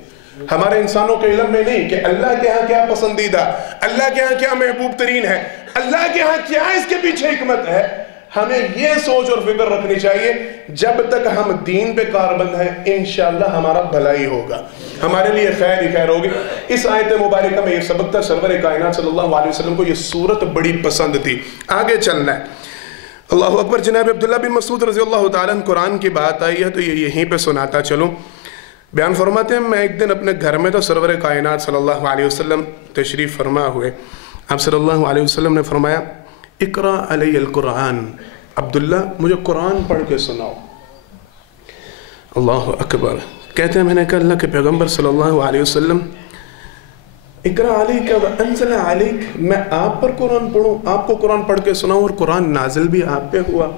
ہمارے انسانوں کے علم میں نہیں کہ اللہ کے ہاں کیا پسندیدہ، اللہ کے ہاں کیا محبوب ترین ہے، اللہ کے ہاں کیا اس کے پیچھے حکمت ہے. ہمیں یہ سوچ اور فکر رکھنی چاہیے جب تک ہم دین پہ کاربند ہیں انشاءاللہ ہمارا بھلائی ہوگا، ہمارے لیے خیر ہی خیر ہوگی. اس آیت مبارکہ میں یہ سبق تھا. سرور کائنات صلی اللہ علیہ وسلم کو یہ صورت بڑی پسند تھی. آگے چلنا ہے. اللہ اکبر. جناب عبداللہ بن مسعود رضی اللہ تعالیٰ عنہ قرآن کی بات آئی ہے تو یہ یہیں پہ سناتا چلوں. بیان فرماتے ہیں میں ایک دن اپنے گھر میں تو سرور کائنات صلی اللہ علیہ وسلم تشریف فرما ہوئے. آپ صلی اللہ علیہ وسلم نے فرمایا اقرا علی القرآن، عبداللہ مجھے قرآن پڑھ کے سناؤ. اللہ اکبر. کہتے ہیں میں نے کہا اللہ کے پیغمبر صلی اللہ علیہ وسلم اقرا علیک وانزل علیک، میں آپ پر قرآن پڑھوں، آپ کو قرآن پڑھ کے سناؤں، اور قرآن نازل بھی آپ پہ ہوا،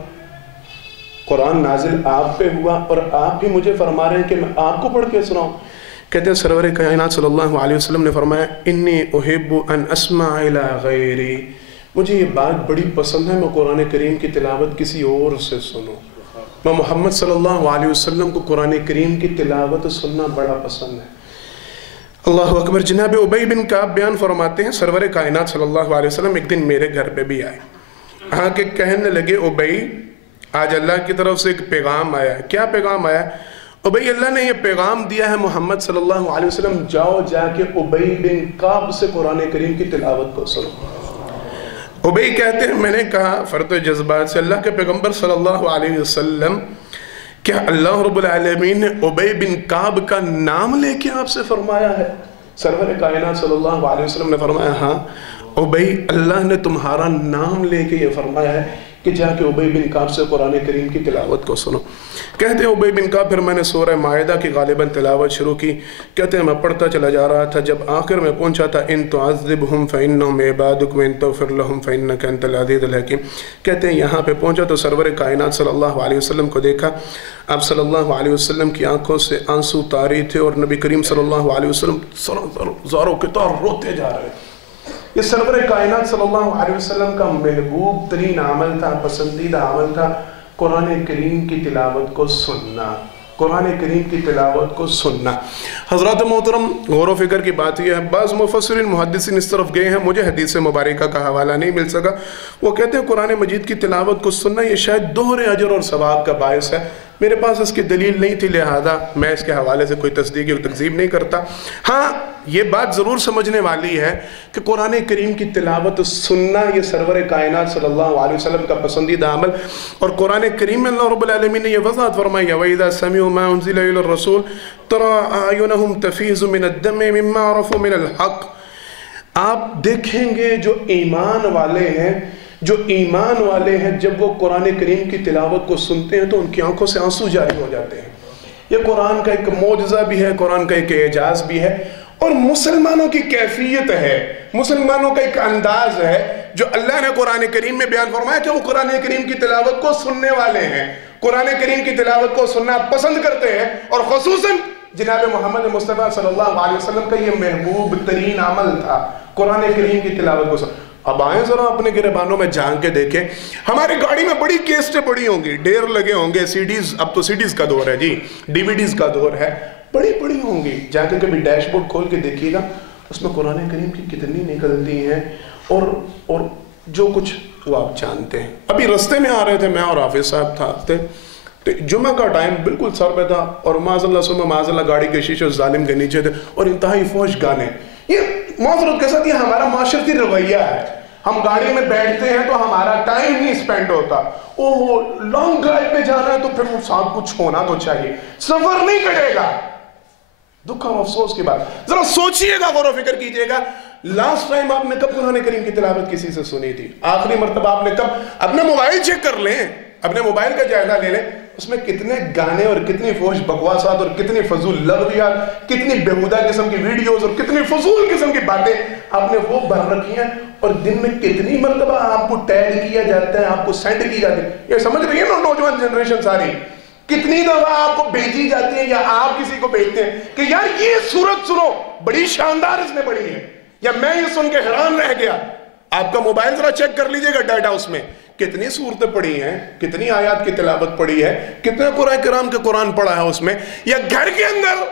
قرآن نازل آپ پہ ہوا اور آپ بھی مجھے فرما رہے ہیں کہ میں آپ کو پڑھ کے سناؤں. کہتے ہیں سرور کائنات صلی اللہ علیہ وسلم نے فرمایا انی احب ان اسمع الی غیری، مجھے یہ بات بڑی پسند ہے میں قرآن کریم کی تلاوت کسی اور سے سنوں. میں محمد صلی اللہ علیہ وسلم کو قرآن کریم کی تلاوت سننا بڑا پسند ہے. اللہ اکبر. جناب ابی بن کعب بیان فرماتے ہیں سرور کائنات صلی اللہ علیہ وسلم ایک دن میرے گھر پہ بھی آئے. آ کے کہنے لگے ابی آج اللہ کی طرف سے ایک پیغام آیا ہے. کیا پیغام آیا ہے؟ ابی اللہ نے یہ پیغام دیا ہے محمد صلی اللہ علیہ وسلم جاؤ جا کے ابی بن کعب سے قرآن کریم کی تلاوت کو سنو. ابی کہتے ہیں میں نے کہا فرط جذبات سے اللہ کے پیغمبر صلی اللہ علیہ وسلم کیا اللہ رب العالمین نے ابی بن کعب کا نام لے کے آپ سے فرمایا ہے؟ سرور کائنات صلی اللہ علیہ وسلم نے فرمایا ہاں ابی اللہ نے تمہارا نام لے کے یہ فرمایا ہے کہ جا کے ابی بن کعب سے قرآن کریم کی تلاوت کو سنو. کہتے ہیں ابی بن کعب پھر میں نے سورہ مائدہ کی غالباً تلاوت شروع کی. کہتے ہیں میں پڑھتا چلا جا رہا تھا جب آخر میں پہنچا تھا ان تعذبہم فإنہم عبادک وإن تغفر لہم فإنک انت العزیز الحکیم. کہتے ہیں یہاں پہ پہنچا تو سرور کائنات صلی اللہ علیہ وسلم کو دیکھا. آپ صلی اللہ علیہ وسلم کی آنکھوں سے آنسو طاری تھے اور نبی کریم صلی اللہ علیہ وسلم زاروں کے طور روتے جا رہے. یہ سرور کائنات صلی اللہ علیہ وسلم کا محبوب ترین عمل تھا، پسندیدہ عمل تھا قرآن کریم کی تلاوت کو سننا، قرآن کریم کی تلاوت کو سننا. حضرات محترم غور و فکر کی بات یہ ہے بعض مفسرین محدثین اس طرف گئے ہیں، مجھے حدیث مبارکہ کا حوالہ نہیں مل سکا. وہ کہتے ہیں قرآن مجید کی تلاوت کو سننا یہ شاید دوہرے اجر اور ثواب کا باعث ہے. میرے پاس اس کی دلیل نہیں تھی لہذا میں اس کے حوالے سے کوئی تصدیق اور تکذیب نہیں کرتا. ہاں یہ بات ضرور سمجھنے والی ہے کہ قرآن کریم کی تلاوت سننا یہ سرور کائنات صلی اللہ علیہ وسلم کا پسندیدہ عمل. اور قرآن کریم میں اللہ رب العالمین نے یہ وضاحت فرمائی ہے وَإِذَا سَمِعُوا مَا أُنزِلَ إِلَى الرَّسُولِ تَرَىٰ أَعْيُنَهُمْ تَفِيضُ مِنَ الدَّمْعِ مِمَّا عَرَفُوا مِنَ الْحَقِّ. آپ دیکھیں گے جو ایمان والے ہیں، جو ایمان والے ہیں جب وہ قرآن کریم کی تلاوت کو سنتے ہیں تو ان کی آنکھوں سے آنسو جاری ہو جاتے ہیں. یہ قرآن کا ایک معجزہ بھی ہے، قرآن کا ایک اعجاز بھی ہے اور مسلمانوں کی کیفیت ہے، مسلمانوں کا ایک انداز ہے جو اللہ نے قرآن کریم میں بیان فرمایا کہ وہ قرآن کریم کی تلاوت کو سننے والے ہیں، قرآن کریم کی تلاوت کو سننا پسند کرتے ہیں. اور خصوصاً جناب محمد مصطفیٰ صلی اللہ علیہ وسلم کا یہ محبوب ترین عمل تھا قرآن کریم کی تلاوت کو سننا. اب آئیں ذرا اپنے گریبانوں میں جھانک کے دیکھیں، ہماری گاڑی میں بڑی کیسٹیں پڑی ہوں گی، ڈھیر لگے ہوں گے، سیڈیز، اب تو سیڈیز کا دور ہے جی، ڈی وی ڈیز کا دور ہے، بڑی بڑی ہوں گی. جا کے کبھی ڈیش بورڈ کھول کے دیکھیے گا اس میں قرآن کریم کی کتنی نکلتی ہیں اور جو کچھ وہ آپ جانتے ہیں. ابھی رستے میں آ رہے تھے میں اور حافظ صاحب تھے تو جمعہ کا ٹائم بالکل سر پہ تھا اور معاذ اللہ گاڑی کے شیشے ظالم کے نیچے تھے اور انتہائی فوش گانے. یہ معذرت کے ساتھ یہ ہمارا معاشرتی رویہ ہے. ہم گاڑی میں بیٹھتے ہیں تو ہمارا ٹائم نہیں سپینڈ ہوتا. لانگ ڈرائیو پہ جانا ہے تو پھر وہ ساتھ کچھ ہونا تو چاہیے، سفر نہیں کٹے گا. دکھ اور افسوس کی بات. ذرا سوچئے گا، غور و فکر کیجئے گا لاسٹ ٹائم آپ نے کب قرآن کریم کی تلاوت کسی سے سنی تھی؟ آخری مرتبہ آپ نے کب؟ اپنے موبائل چیک کر لیں، اپنے موبائل کا جائزہ لے لیں، اس میں کتنے گانے اور کتنی فوش بکواسات اور کتنی فضول لغویات، کتنی بیہودہ قسم کی ویڈیوز اور کتنی فضول قسم کی باتیں آپ نے وہ بھر رکھی ہیں اور دن میں کتنی مرتبہ آپ کو ٹیگ کیا جاتا ہے، آپ کو سینڈ کی جاتی ہے. یہ سمجھ رہی ہے نا نوجوان جنریشن ساری؟ کتنی دفعہ آپ کو بھیجی جاتی ہے یا آپ کسی کو بھیجتے ہیں کہ یار یہ سورت سنو، بڑی شاندار اس نے پڑھی ہے، یا میں یہ سن کے حیران رہ گیا۔ آپ کا موبائل ذرا چیک کر لیجئے گا ڈیٹا، اس میں کتنی سورتیں پڑھی ہیں، کتنی آیات کی تلاوت پڑھی ہے، کتنے قرآن کرام کے قرآن پڑھا ہے اس میں، یا گھر کے اندر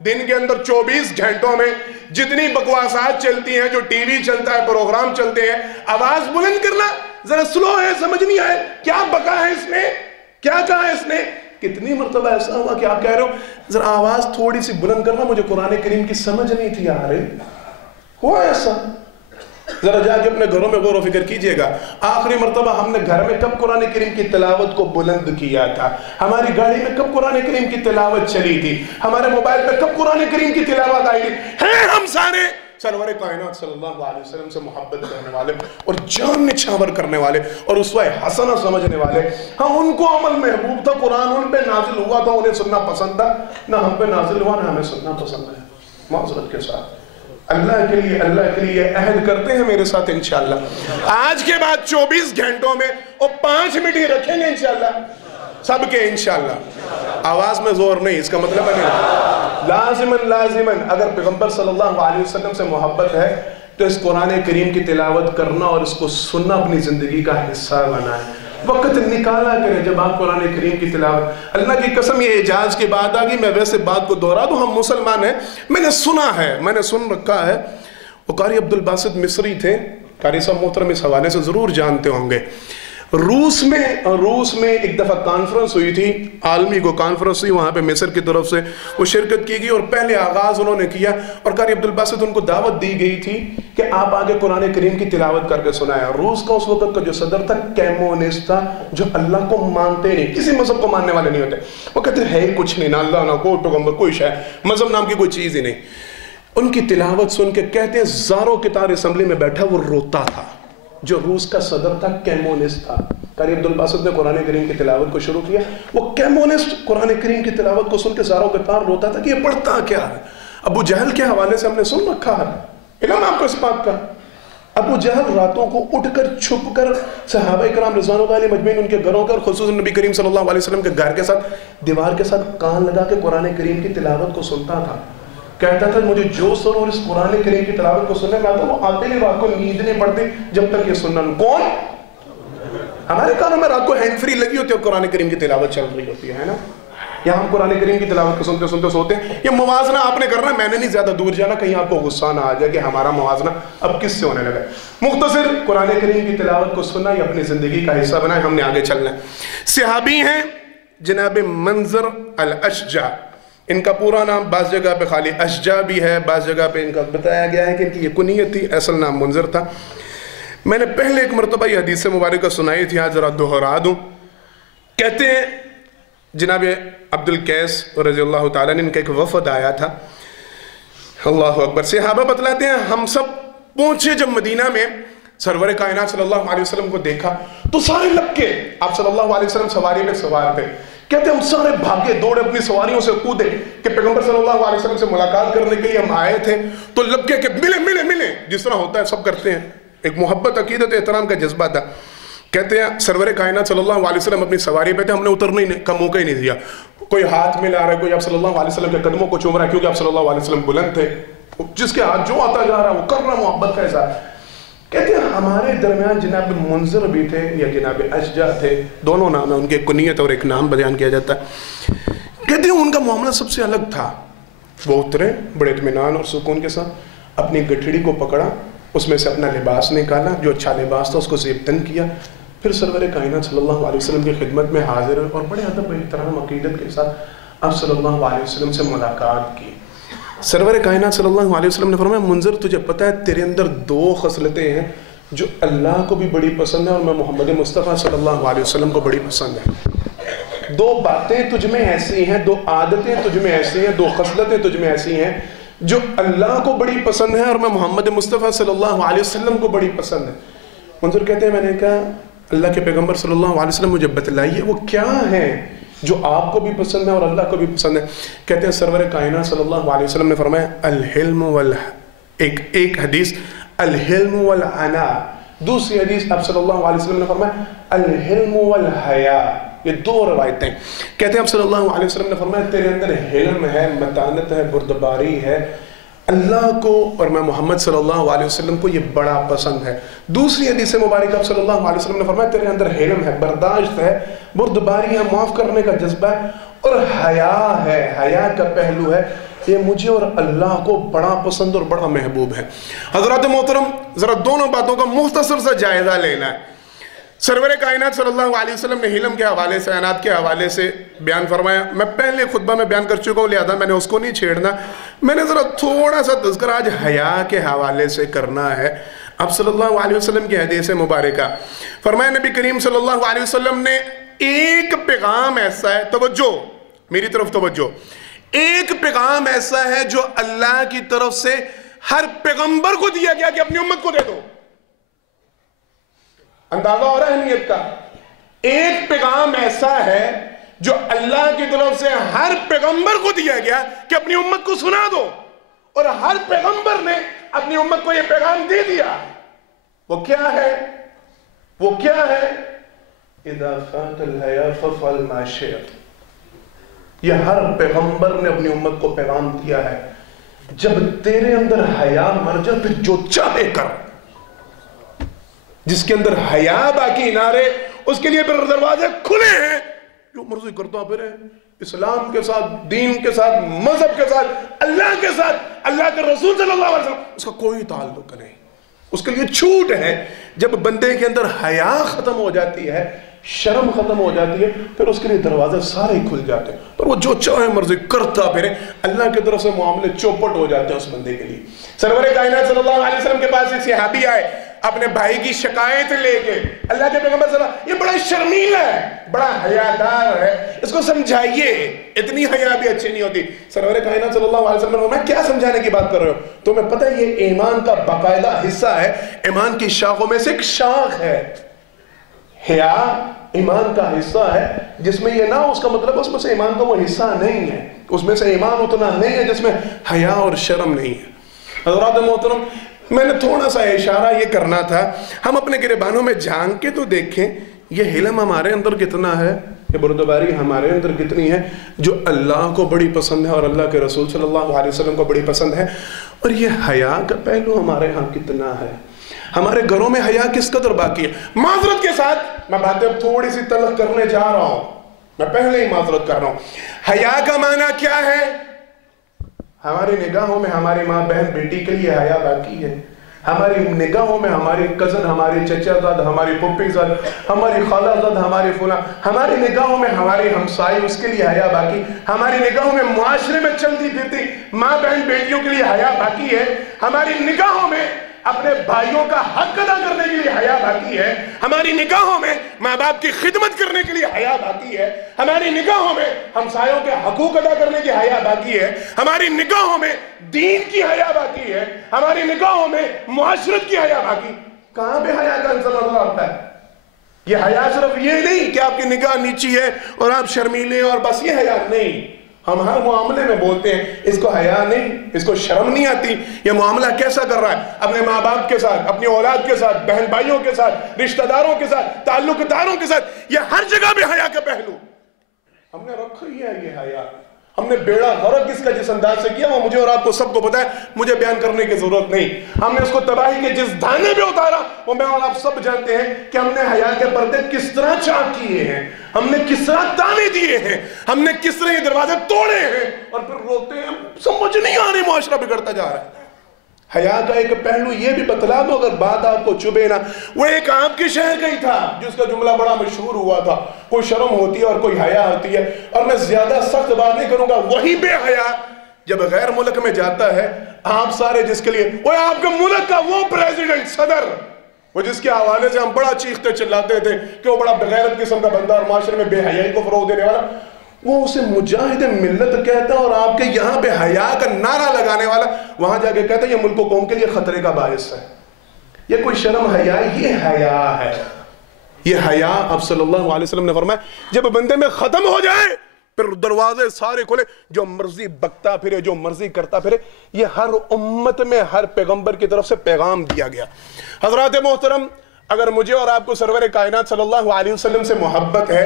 دن کے اندر 24 گھنٹوں میں جتنی بکواسات چلتی ہیں، جو ٹی وی چلتا ہے، پروگرام چلتے ہیں، آواز بلند کرنا ذرا سلو ہے، سمجھ نہیں آئے کیا بکا ہے اس نے، کیا کہا ہے اس نے۔ کتنی مرتبہ ایسا ہوا کہ آپ کہہ رہے ہو ذرا آواز تھوڑی سی بلند کرنا، مجھے قرآن کریم کی سمجھ نہیں تھی آ رہی، ہوا ایسا؟ ذرا جا کے اپنے گھروں میں غور و فکر کیجئے گا، آخری مرتبہ ہم نے گھر میں کب قرآن کریم کی تلاوت کو بلند کیا تھا؟ ہماری گاڑی میں کب قرآن کریم کی تلاوت چلی تھی؟ ہمارے موبائل پہ کب قرآن کریم کی تلاوت آئی تھی؟ ہیں ہم سارے سرور کائنات صلی اللہ علیہ وسلم سے محبت کرنے والے اور جان نچھاور کرنے والے اور اسوہ حسنہ سمجھنے والے، ہاں ان کو عمل محبوب تھا، قرآن ان پہ نازل ہوا تھا، انہیں سننا پسند تھا، نہ ہم پہ نازل ہوا نہ ہمیں سننا پسند ہے۔ معذرت کے ساتھ اللہ کے لیے عہد کرتے ہیں میرے ساتھ انشاءاللہ، آج کے بعد 24 گھنٹوں میں اور 5 منٹ ہی رکھیں گے انشاءاللہ سب کے انشاءاللہ۔ آواز میں زور نہیں، اس کا مطلب ہے لازماً اگر پیغمبر صلی اللہ علیہ وسلم سے محبت ہے تو اس قرآن کریم کی تلاوت کرنا اور اس کو سننا اپنی زندگی کا حصہ بنائیں، وقت نکالا کریں جب آپ قرآن کریم کی تلاوت۔ اللہ کی قسم یہ اعجاز کی بات آگئی، میں ویسے بات کو دہرا دوں، ہم مسلمان ہیں، میں نے سنا ہے، میں نے سن رکھا ہے، وہ قاری عبدالباسط مصری تھے، قاری صاحب محترم اس حوالے سے ضرور جانتے ہوں گے۔ روس میں ایک دفعہ کانفرنس ہوئی تھی، عالمی کو کانفرنس ہوئی، وہاں پہ مصر کی طرف سے وہ شرکت کی گئی اور پہلے آغاز انہوں نے کیا اور قاری عبدالباسط ان کو دعوت دی گئی تھی کہ آپ آگے قرآن کریم کی تلاوت کر کے سنائیں۔ روس کا اس وقت کا جو صدر تھا کیمونسٹ تھا، جو اللہ کو مانتے نہیں، کسی مذہب کو ماننے والے نہیں ہوتے، وہ کہتے ہیں کچھ نہیں، نہ اللہ نہ کوئی پیغمبر کوئی شے، مذہب نام کی کوئی چیز ہی نہیں۔ ان کی تلاوت سن کے کہتے ہیں زاروں کی طرح اسمبلی میں بیٹھا وہ روتا تھا، جو روس کا صدر تھا کیمونسٹ تھا۔ قاری عبدالباسط نے قرآن کریم کی تلاوت کو شروع کیا، وہ کیمونسٹ قرآن کریم کی تلاوت کو سن کے زاروں کے طرح روتا تھا کہ یہ پڑھتا کیا ہے۔ ابو جہل کے حوالے سے ہم نے سن رکھا ہے، علم آپ کو اس بات کا، ابو جہل راتوں کو اٹھ کر چھپ کر صحابہ کرام رضوان اللہ علیہ مجمعین ان کے گھروں کا اور خصوصاً نبی کریم صلی اللہ علیہ وسلم کے گھر کے ساتھ دیوار کے ساتھ کان لگا کے قرآن کریم کی تلاوت کو سنتا تھا، کہتا تھا مجھے جو سن اور اس قرآن کریم کی تلاوت کو سننے میں آتا وہ آتے ہی رات کو نیند نہیں پڑتی جب تک یہ سننا۔ کون؟ ہمارے کانوں میں رات کو ہینڈ فری لگی ہوتی ہے اور قرآن کریم کی تلاوت چل رہی ہوتی ہے نا، یہاں ہم قرآن کریم کی تلاوت کو سنتے سنتے سوتے ہیں۔ یہ موازنہ آپ نے کرنا، میں نے نہیں زیادہ دور جانا، کہیں آپ کو غصہ نہ آ جائے کہ ہمارا موازنہ اب کس سے ہونے لگا۔ مختصر قرآن کریم کی تلاوت کو سننا یہ اپنی زندگی کا حصہ بنائے، ہم نے آگے چلنا ہے۔ صحابی ہیں جناب منظر الاشجع، ان کا پورا نام بعض جگہ پہ خالی اشجع بھی ہے، بعض جگہ پہ ان کا بتایا گیا ہے کہ ان کی یہ کنیت تھی، اصل نام منظر تھا۔ میں نے پہلے ایک مرتبہ یہ حدیث مبارکہ سنائی تھی، آج ذرا دہرا دوں۔ کہتے ہیں جناب عبد القیس رضی اللہ تعالیٰ نے، ان کا ایک وفد آیا تھا، اللہ اکبر، صحابہ بتلاتے ہیں ہم سب پہنچے جب مدینہ میں، سرور کائنات صلی اللہ علیہ وسلم کو دیکھا تو سارے لگ کے، آپ صلی اللہ علیہ وسلم سواری میں سوار تھے، کہتے ہیں ہم سارے بھاگے دوڑے اپنی سواریوں سے کودے کہ پیغمبر صلی اللہ علیہ وسلم سے ملاقات کرنے کے لیے ہم آئے تھے، تو لگ کے کہ ملے جس طرح ہوتا ہے سب کرتے ہیں، ایک محبت عقیدت احترام کا جذبہ تھا۔ کہتے ہیں سرور کائنات صلی اللہ علیہ وسلم اپنی سواری پہ تھے، ہم نے اترنے کا موقع ہی نہیں دیا، کوئی ہاتھ میں لا رہا ہے، کوئی آپ صلی اللہ علیہ وسلم کے قدموں کو چوم رہا ہے کیونکہ آپ صلی اللہ علیہ وسلم بلند تھے، جس کے ہاتھ جو آتا جا رہا وہ کر رہا محبت کا اظہار۔ کہتے ہیں ہمارے درمیان جناب منظر بھی تھے یا جناب اشجع تھے، دونوں نام ہیں ان کے، کنیت اور ایک نام بیان کیا جاتا ہے۔ کہتے ہیں ان کا معاملہ سب سے الگ تھا، وہ اترے بڑے اطمینان اور سکون کے ساتھ، اپنی گٹھڑی کو پکڑا، اس میں سے اپنا لباس نکالا، جو اچھا لباس تھا اس کو زیبتن کیا، پھر سرور کائنات صلی اللہ علیہ وسلم کی خدمت میں حاضر اور بڑے ادب و احترام عقیدت کے ساتھ آپ صلی اللہ علیہ وسلم سے ملاقات کی۔ سرور کائنات صلی اللہ علیہ وسلم نے فرمایا منظر تجھے پتہ ہے تیرے اندر 2 خصلتیں ہیں جو اللہ کو بھی بڑی پسند ہے اور میں محمد مصطفیٰ صلی اللہ علیہ وسلم کو بڑی پسند ہے۔ 2 باتیں تجھ میں ایسی ہیں، 2 عادتیں تجھ میں ایسی ہیں، 2 خصلتیں تجھ میں ایسی ہیں جو اللہ کو بڑی پسند ہے اور میں محمد مصطفیٰ صلی اللہ علیہ وسلم کو بڑی پسند ہے۔ منظر کہتے ہیں میں نے کہا اللہ کے پیغمبر صلی اللہ علیہ وسلم مجھے بتلائیے وہ کیا ہیں جو آپ کو بھی پسند ہے اور اللہ کو بھی پسند ہے۔ کہتے ہیں سرور کائنات صلی اللہ علیہ وسلم نے فرمایا الحلم ایک حدیث الحلم والعنا، دوسری حدیث آپ صلی اللہ علیہ وسلم نے فرمایا الحلم والحیا، یہ 2 روایتیں۔ کہتے ہیں آپ صلی اللہ علیہ وسلم نے فرمایا تیرے اندر حلم ہے، متانت ہے، بردباری ہے، اللہ کو اور میں محمد صلی اللہ علیہ وسلم کو یہ بڑا پسند ہے۔ دوسری حدیث مبارکہ صلی اللہ علیہ وسلم نے فرمایا تیرے اندر حلم ہے، برداشت ہے، بردباری ہے، معاف کرنے کا جذبہ ہے، اور حیا ہے، حیا کا پہلو ہے، یہ مجھے اور اللہ کو بڑا پسند اور بڑا محبوب ہے۔ حضرات محترم، ذرا دونوں باتوں کا مختصر سا جائزہ لینا ہے۔ سرور کائنات صلی اللہ علیہ وسلم نے حلم کے حوالے سے، عناد کے حوالے سے بیان فرمایا۔ میں پہلے خطبہ میں بیان کر چکا ہوں، لہذا میں نے اس کو نہیں چھیڑنا، میں نے ذرا تھوڑا سا تذکرہ آج حیا کے حوالے سے کرنا ہے۔ اب صلی اللہ علیہ وسلم کی حدیث مبارکہ فرمایا، نبی کریم صلی اللہ علیہ وسلم نے ایک پیغام ایسا ہے، توجہ میری طرف توجہ، ایک پیغام ایسا ہے جو اللہ کی طرف سے ہر پیغمبر کو دیا گیا کہ اپنی امت کو دے دو۔ اندازہ ہو رہا ہے اہمیت کا؟ ایک پیغام ایسا ہے جو اللہ کی طرف سے ہر پیغمبر کو دیا گیا کہ اپنی امت کو سنا دو، اور ہر پیغمبر نے اپنی امت کو یہ پیغام دے دیا۔ وہ کیا ہے؟ وہ کیا ہے؟ اذا فات الحیا فافعل ما شئت۔ یہ ہر پیغمبر نے اپنی امت کو پیغام دیا ہے، جب تیرے اندر حیا مر جائے پھر جو چاہے کر۔ جس کے اندر حیا باقی نہ رہے اس کے لیے پھر دروازے کھلے ہیں، جو مرضی کرتا پھرے، اسلام کے ساتھ، دین کے ساتھ، مذہب کے ساتھ، اللہ کے ساتھ، اللہ کے رسول صلی اللہ علیہ وسلم، اس کا کوئی تعلق نہیں، اس کے لیے چھوٹ ہے۔ جب بندے کے اندر حیا ختم ہو جاتی ہے، شرم ختم ہو جاتی ہے، پھر اس کے لیے دروازے سارے کھل جاتے ہیں، پر وہ جو چاہے مرضی کرتا پھرے، اللہ کی طرف سے معاملے چوپٹ ہو جاتے ہیں اس بندے کے لیے۔ سرور کائنات صلی اللہ علیہ وسلم کے پاس ایک صحابی آئے اپنے بھائی کی شکایت لے کے، اللہ کے پیغمبر صلی اللہ علیہ وسلم، یہ بڑا شرمیلا ہے، بڑا حیادار ہے، اس کو سمجھائیے، اتنی حیا بھی اچھی نہیں ہوتی۔ سرور کائنات صلی اللہ علیہ وسلم نے میں کیا سمجھانے کی بات کر رہے ہو؟ تمہیں پتہ ہے یہ ایمان کا باقاعدہ حصہ ہے، ایمان کی شاخوں میں سے ایک شاخ ہے۔ حیا ایمان کا حصہ ہے، جس میں یہ نہ ہو اس کا مطلب اس میں سے ایمان کا وہ حصہ نہیں ہے، اس میں سے ایمان اتنا نہیں ہے جس میں حیا اور شرم نہیں ہے۔ حضرات محترم، میں نے تھوڑا سا اشارہ یہ کرنا تھا، ہم اپنے گریبانوں میں جھانک کے تو دیکھیں یہ حلم ہمارے اندر کتنا ہے، یہ بردباری ہمارے اندر کتنی ہے، جو اللہ کو بڑی پسند ہے اور اللہ کے رسول صلی اللہ علیہ وسلم کو بڑی پسند ہے، اور یہ حیا کا پہلو ہمارے ہاں کتنا ہے، ہمارے گھروں میں حیا کس قدر باقی ہے۔ معذرت کے ساتھ میں باتیں تھوڑی سی تلخ کرنے جا رہا ہوں، میں پہلے ہی معذرت کر رہا ہوں۔ حیا کا معنی کیا ہے؟ ہماری نگاہوں میں ہماری ماں بہن بیٹی کے لیے حیا باقی ہے، ہماری نگاہوں میں ہماری کزن، ہماری چچا زاد، ہماری پھپھی زاد، ہماری خالہ زاد، ہماری فلاں، ہماری نگاہوں میں ہماری ہمسائی، اس کے لیے حیا باقی، ہماری نگاہوں میں معاشرے میں چلتی پھرتی ماں بہن بیٹیوں کے لیے حیا باقی ہے، ہماری نگاہوں میں اپنے بھائیوں کا حق ادا کرنے کے لیے حیا باقی ہے، ہماری نگاہوں میں ماں باپ کی خدمت کرنے کے لیے حیا باقی ہے، ہماری نگاہوں میں ہمسایوں کے حقوق ادا کرنے کی حیا باقی ہے، ہماری نگاہوں میں دین کی حیا باقی ہے، ہماری نگاہوں میں معاشرت کی حیا باقی۔ کہاں پہ حیا کا انسان نظر آتا ہے؟ یہ حیا صرف یہ نہیں کہ آپ کی نگاہ نیچی ہے اور آپ شرمیلے اور بس یہ حیا نہیں، ہم ہر معاملے میں بولتے ہیں اس کو حیا نہیں، اس کو شرم نہیں آتی، یہ معاملہ کیسا کر رہا ہے اپنے ماں باپ کے ساتھ، اپنی اولاد کے ساتھ، بہن بھائیوں کے ساتھ، رشتہ داروں کے ساتھ، تعلق داروں کے ساتھ، یہ ہر جگہ پہ حیا کا پہلو ہم نے رکھا ہی ہے۔ یہ حیا ہم نے بیڑا غرق اس کا جس انداز سے کیا وہ مجھے اور آپ کو سب کو پتا ہے، مجھے بیان کرنے کی ضرورت نہیں، ہم نے اس کو تباہی کے جس دھانے پہ اتارا وہ میں اور آپ سب جانتے ہیں کہ ہم نے حیا کے پردے کس طرح چاک کیے ہیں، ہم نے کس طرح تانے دیے ہیں، ہم نے کس طرح یہ دروازے توڑے ہیں، اور پھر روتے ہیں، سمجھ نہیں آ رہی، معاشرہ بگڑتا جا رہا ہے۔ حیا کا ایک پہلو یہ بھی بتلا دو اگر بات آپ کو چبھے نہ، وہ ایک آپ کے شہر کا ہی تھا جس کا جملہ بڑا مشہور ہوا تھا، کوئی شرم ہوتی ہے اور کوئی حیا ہوتی ہے، اور میں زیادہ سخت بات نہیں کروں گا، وہی بے حیا جب غیر ملک میں جاتا ہے، آپ سارے جس کے لیے وہ آپ کے ملک کا وہ پریزیڈنٹ، صدر، وہ جس کے حوالے سے ہم بڑا چیختے چلاتے تھے کہ وہ بڑا بغیرت قسم کا بندہ اور معاشرے میں بے حیائی کو فروغ دینے والا، وہ اسے مجاہد ملت کہتا ہے، اور آپ کے یہاں پہ حیا کا نعرہ لگانے والا وہاں جا کے کہتا ہے یہ ملک و قوم کے لیے خطرے کا باعث ہے۔ یہ کوئی شرم حیا، یہ حیا ہے، یہ حیا اب صلی اللہ علیہ وسلم نے فرمایا جب بندے میں ختم ہو جائے پھر دروازے سارے کھلے، جو مرضی بکتا پھرے، جو مرضی کرتا پھرے۔ یہ ہر امت میں ہر پیغمبر کی طرف سے پیغام دیا گیا۔ حضرات محترم، اگر مجھے اور آپ کو سرور کائنات صلی اللہ علیہ وسلم سے محبت ہے،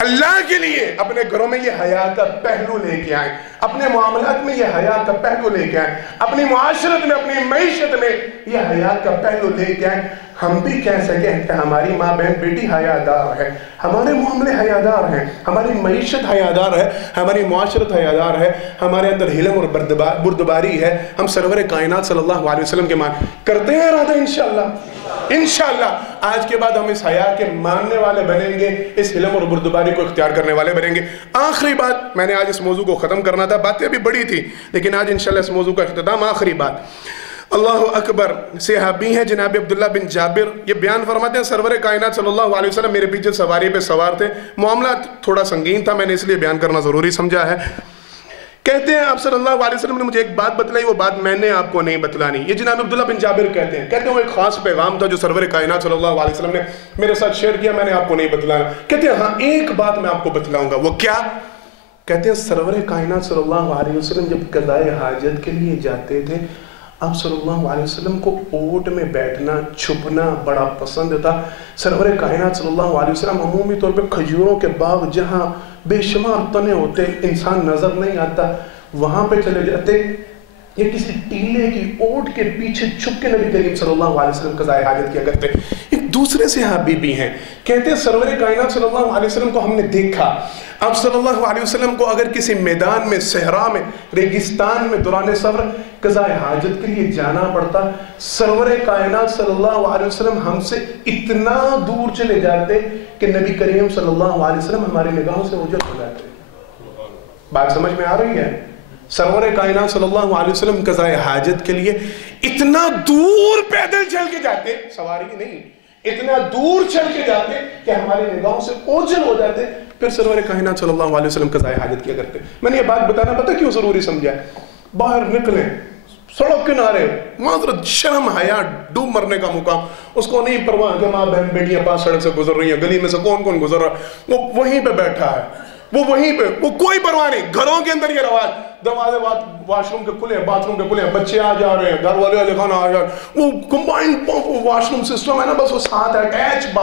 اللہ کے لیے اپنے گھروں میں یہ حیا کا پہلو لے کے آئیں، اپنے معاملات میں یہ حیا کا پہلو لے کے آئیں، اپنی معاشرت میں، اپنی معیشت میں یہ حیا کا پہلو لے کے آئیں. ہم بھی کہہ سکیں کہ ہماری ماں بہن بیٹی حیادار ہے، ہمارے معاملے حیادار ہیں، ہماری معیشت حیادار ہے، ہماری معاشرت حیادار ہے، ہمارے اندر حلم اور بردباری ہے. ہم سرور کائنات صلی اللہ علیہ وسلم کے مان کرتے ہیں ارادہ انشاءاللہ. انشاءاللہ آج کے بعد ہم اس حیا کے ماننے والے بنیں گے، اس حلم اور بردباری کو اختیار کرنے والے بنیں گے. آخری بات، میں نے آج اس موضوع کو ختم کرنا تھا، باتیں ابھی بڑی تھی لیکن آج انشاءاللہ اس موضوع کا اختتام. آخری بات، اللہ اکبر. صحابی ہیں جناب عبداللہ بن جابر، یہ بیان فرماتے ہیں سرور کائنات صلی اللہ علیہ وسلم میرے پیچھے سواری پہ سوار تھے. معاملہ تھوڑا سنگین تھا، میں نے اس لیے بیان کرنا ضروری سمجھا ہے. کہتے ہیں آپ صلی اللہ علیہ وسلم نے مجھے ایک بات بتلائی، وہ بات میں نے آپ کو نہیں بتلانی. یہ جناب عبداللہ بن جابر کہتے ہیں وہ ایک خاص پیغام تھا جو سرور کائنات صلی اللہ علیہ وسلم نے میرے ساتھ شیئر کیا، میں نے آپ کو نہیں بتلانا. کہتے ہیں ہاں ایک بات میں آپ کو بتلاؤں گا. وہ کیا؟ کہتے ہیں سرور کائنات صلی اللہ علیہ وسلم جب قضائے حاجت کے لیے جاتے تھے، آپ صلی اللہ علیہ وسلم کو اوٹ میں بیٹھنا، چھپنا بڑا پسند تھا. سرور کائنات صلی اللہ علیہ وسلم عمومی طور پہ کھجوروں کے باغ جہاں بے شمار تنے ہوتے، انسان نظر نہیں آتا، وہاں پہ چلے جاتے یا کسی ٹیلے کی اوٹ کے پیچھے چھپ کے نبی کریم صلی اللہ علیہ وسلم قضائے حاجت کیا کرتے. ایک دوسرے صحابی بھی ہیں، کہتے ہیں سرور کائنات صلی اللہ علیہ وسلم کو ہم نے دیکھا. آپ صلی اللہ علیہ وسلم کو اگر کسی میدان میں، صحرا میں، ریگستان میں دوران سفر قضائے حاجت کے لیے جانا پڑتا، سرور کائنات صلی اللہ علیہ وسلم ہم سے اتنا دور چلے جاتے کہ نبی کریم صلی اللہ علیہ وسلم ہماری نگاہوں سے اوجھل ہو جاتے. بات سمجھ میں آ رہی ہے؟ سرور کائنات صلی اللہ علیہ وسلم قضائے حاجت کے لیے اتنا دور پیدل چل کے جاتے، سواری نہیں، اتنا دور چل کے جاتے کہ ہماری نگاہوں سے اوجھل ہو جاتے. پھر سرور کائنات صلی اللہ علیہ وسلم قضائے حاجت کیا کرتے. میں نے یہ بات بتانا پتہ کیوں ضروری سمجھا ہے؟ باہر نکلیں، سڑک کنارے، معذرت شرم حیا ڈوب مرنے کا مقام، اس کو نہیں پرواہ کہ ماں بہن بیٹیاں پاس سڑک سے گزر رہی ہیں، گلی میں سے کون کون گزر رہا، وہ وہیں پہ بیٹھا ہے، وہ وہیں پہ، وہ کوئی پرواہ نہیں. گھروں کے اندر یہ رواج، دروازے واش روم کے کھلے ہیں، باتھ روم کے کھلے ہیں، بچے آ جا رہے ہیں، گھر والے کھانا آ جا رہے ہیں، وہ کمبائنڈ واش روم سسٹم ہے نا، بس وہ ساتھ اٹیچ